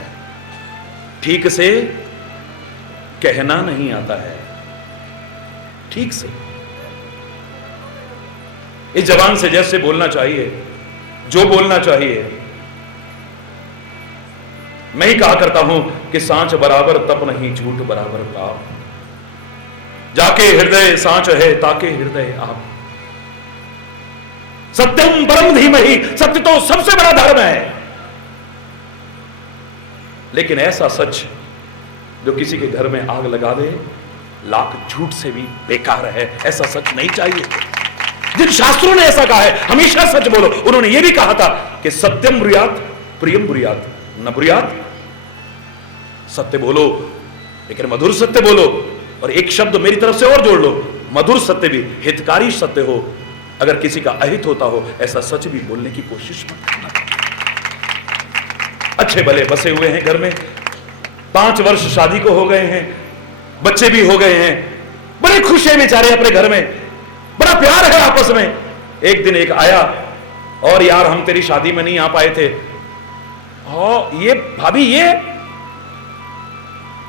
ठीक से कहना नहीं आता है, ठीक से इस जबान से जैसे बोलना चाहिए, जो बोलना चाहिए। मैं ही कहा करता हूं कि सांच बराबर तप नहीं, झूठ बराबर पाप। जाके हृदय सांच है ताके हृदय आप। सत्यम परम धीमहि, सत्य तो सबसे बड़ा धर्म है। लेकिन ऐसा सच जो किसी के घर में आग लगा दे, लाख झूठ से भी बेकार है, ऐसा सच नहीं चाहिए। जिन शास्त्रों ने ऐसा कहा है हमेशा सच बोलो, उन्होंने यह भी कहा था कि सत्यम ब्रूयात प्रियम ब्रूयात न ब्रूयात, सत्य बोलो लेकिन मधुर सत्य बोलो। और एक शब्द मेरी तरफ से और जोड़ लो, मधुर सत्य भी हितकारी सत्य हो। अगर किसी का अहित होता हो ऐसा सच भी बोलने की कोशिश मत करना। अच्छे भले बसे हुए हैं घर में, 5 वर्ष शादी को हो गए हैं, बच्चे भी हो गए हैं, बड़े खुश हैं बेचारे अपने घर में, बड़ा प्यार है आपस में। एक दिन एक आया, और यार हम तेरी शादी में नहीं आ पाए थे। ये भाभी ये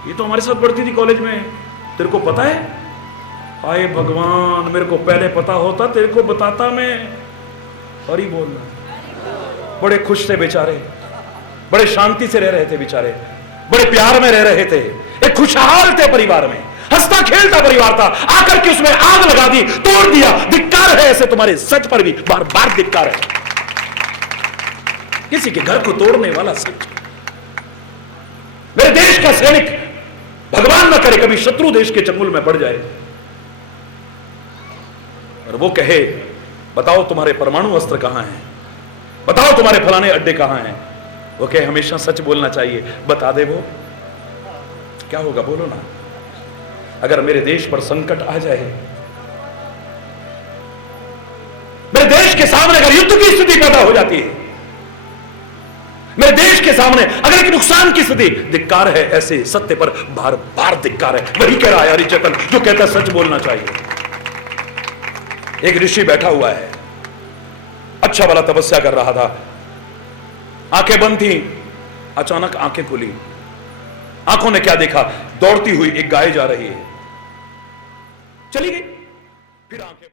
तो हमारे साथ पढ़ती थी कॉलेज में, तेरे को पता है? हाय भगवान, मेरे को पहले पता होता तेरे को बताता मैं। और ही बोलना, बड़े खुश थे बेचारे, बड़े शांति से रह रहे थे बेचारे, बड़े प्यार में रह रहे थे, एक खुशहाल थे परिवार में, हंसता खेलता परिवार था। आकर के उसमें आग लगा दी, तोड़ दिया। धिक्कार है ऐसे तुम्हारे सच पर भी, बार बार धिक्कार है किसी के घर को तोड़ने वाला सच। मेरे देश का सैनिक भगवान न करे कभी शत्रु देश के चंगुल में पड़ जाए और वो कहे बताओ तुम्हारे परमाणु अस्त्र कहां हैं, बताओ तुम्हारे फलाने अड्डे कहां हैं, वो कहे हमेशा सच बोलना चाहिए, बता दे वो क्या होगा? बोलो ना। अगर मेरे देश पर संकट आ जाए, मेरे देश के सामने अगर युद्ध की स्थिति पैदा हो जाती है, मेरे देश के सामने अगर एक नुकसान की स्थिति, धिक्कार है ऐसे सत्य पर, बार बार धिक्कार है। वही कह रहा है हरिचेतन जो कहता है सच बोलना चाहिए। एक ऋषि बैठा हुआ है, अच्छा भला तपस्या कर रहा था, आंखें बंद थी, अचानक आंखें खुली। आंखों ने क्या देखा? दौड़ती हुई एक गाय जा रही है, चली गई, फिर आंखें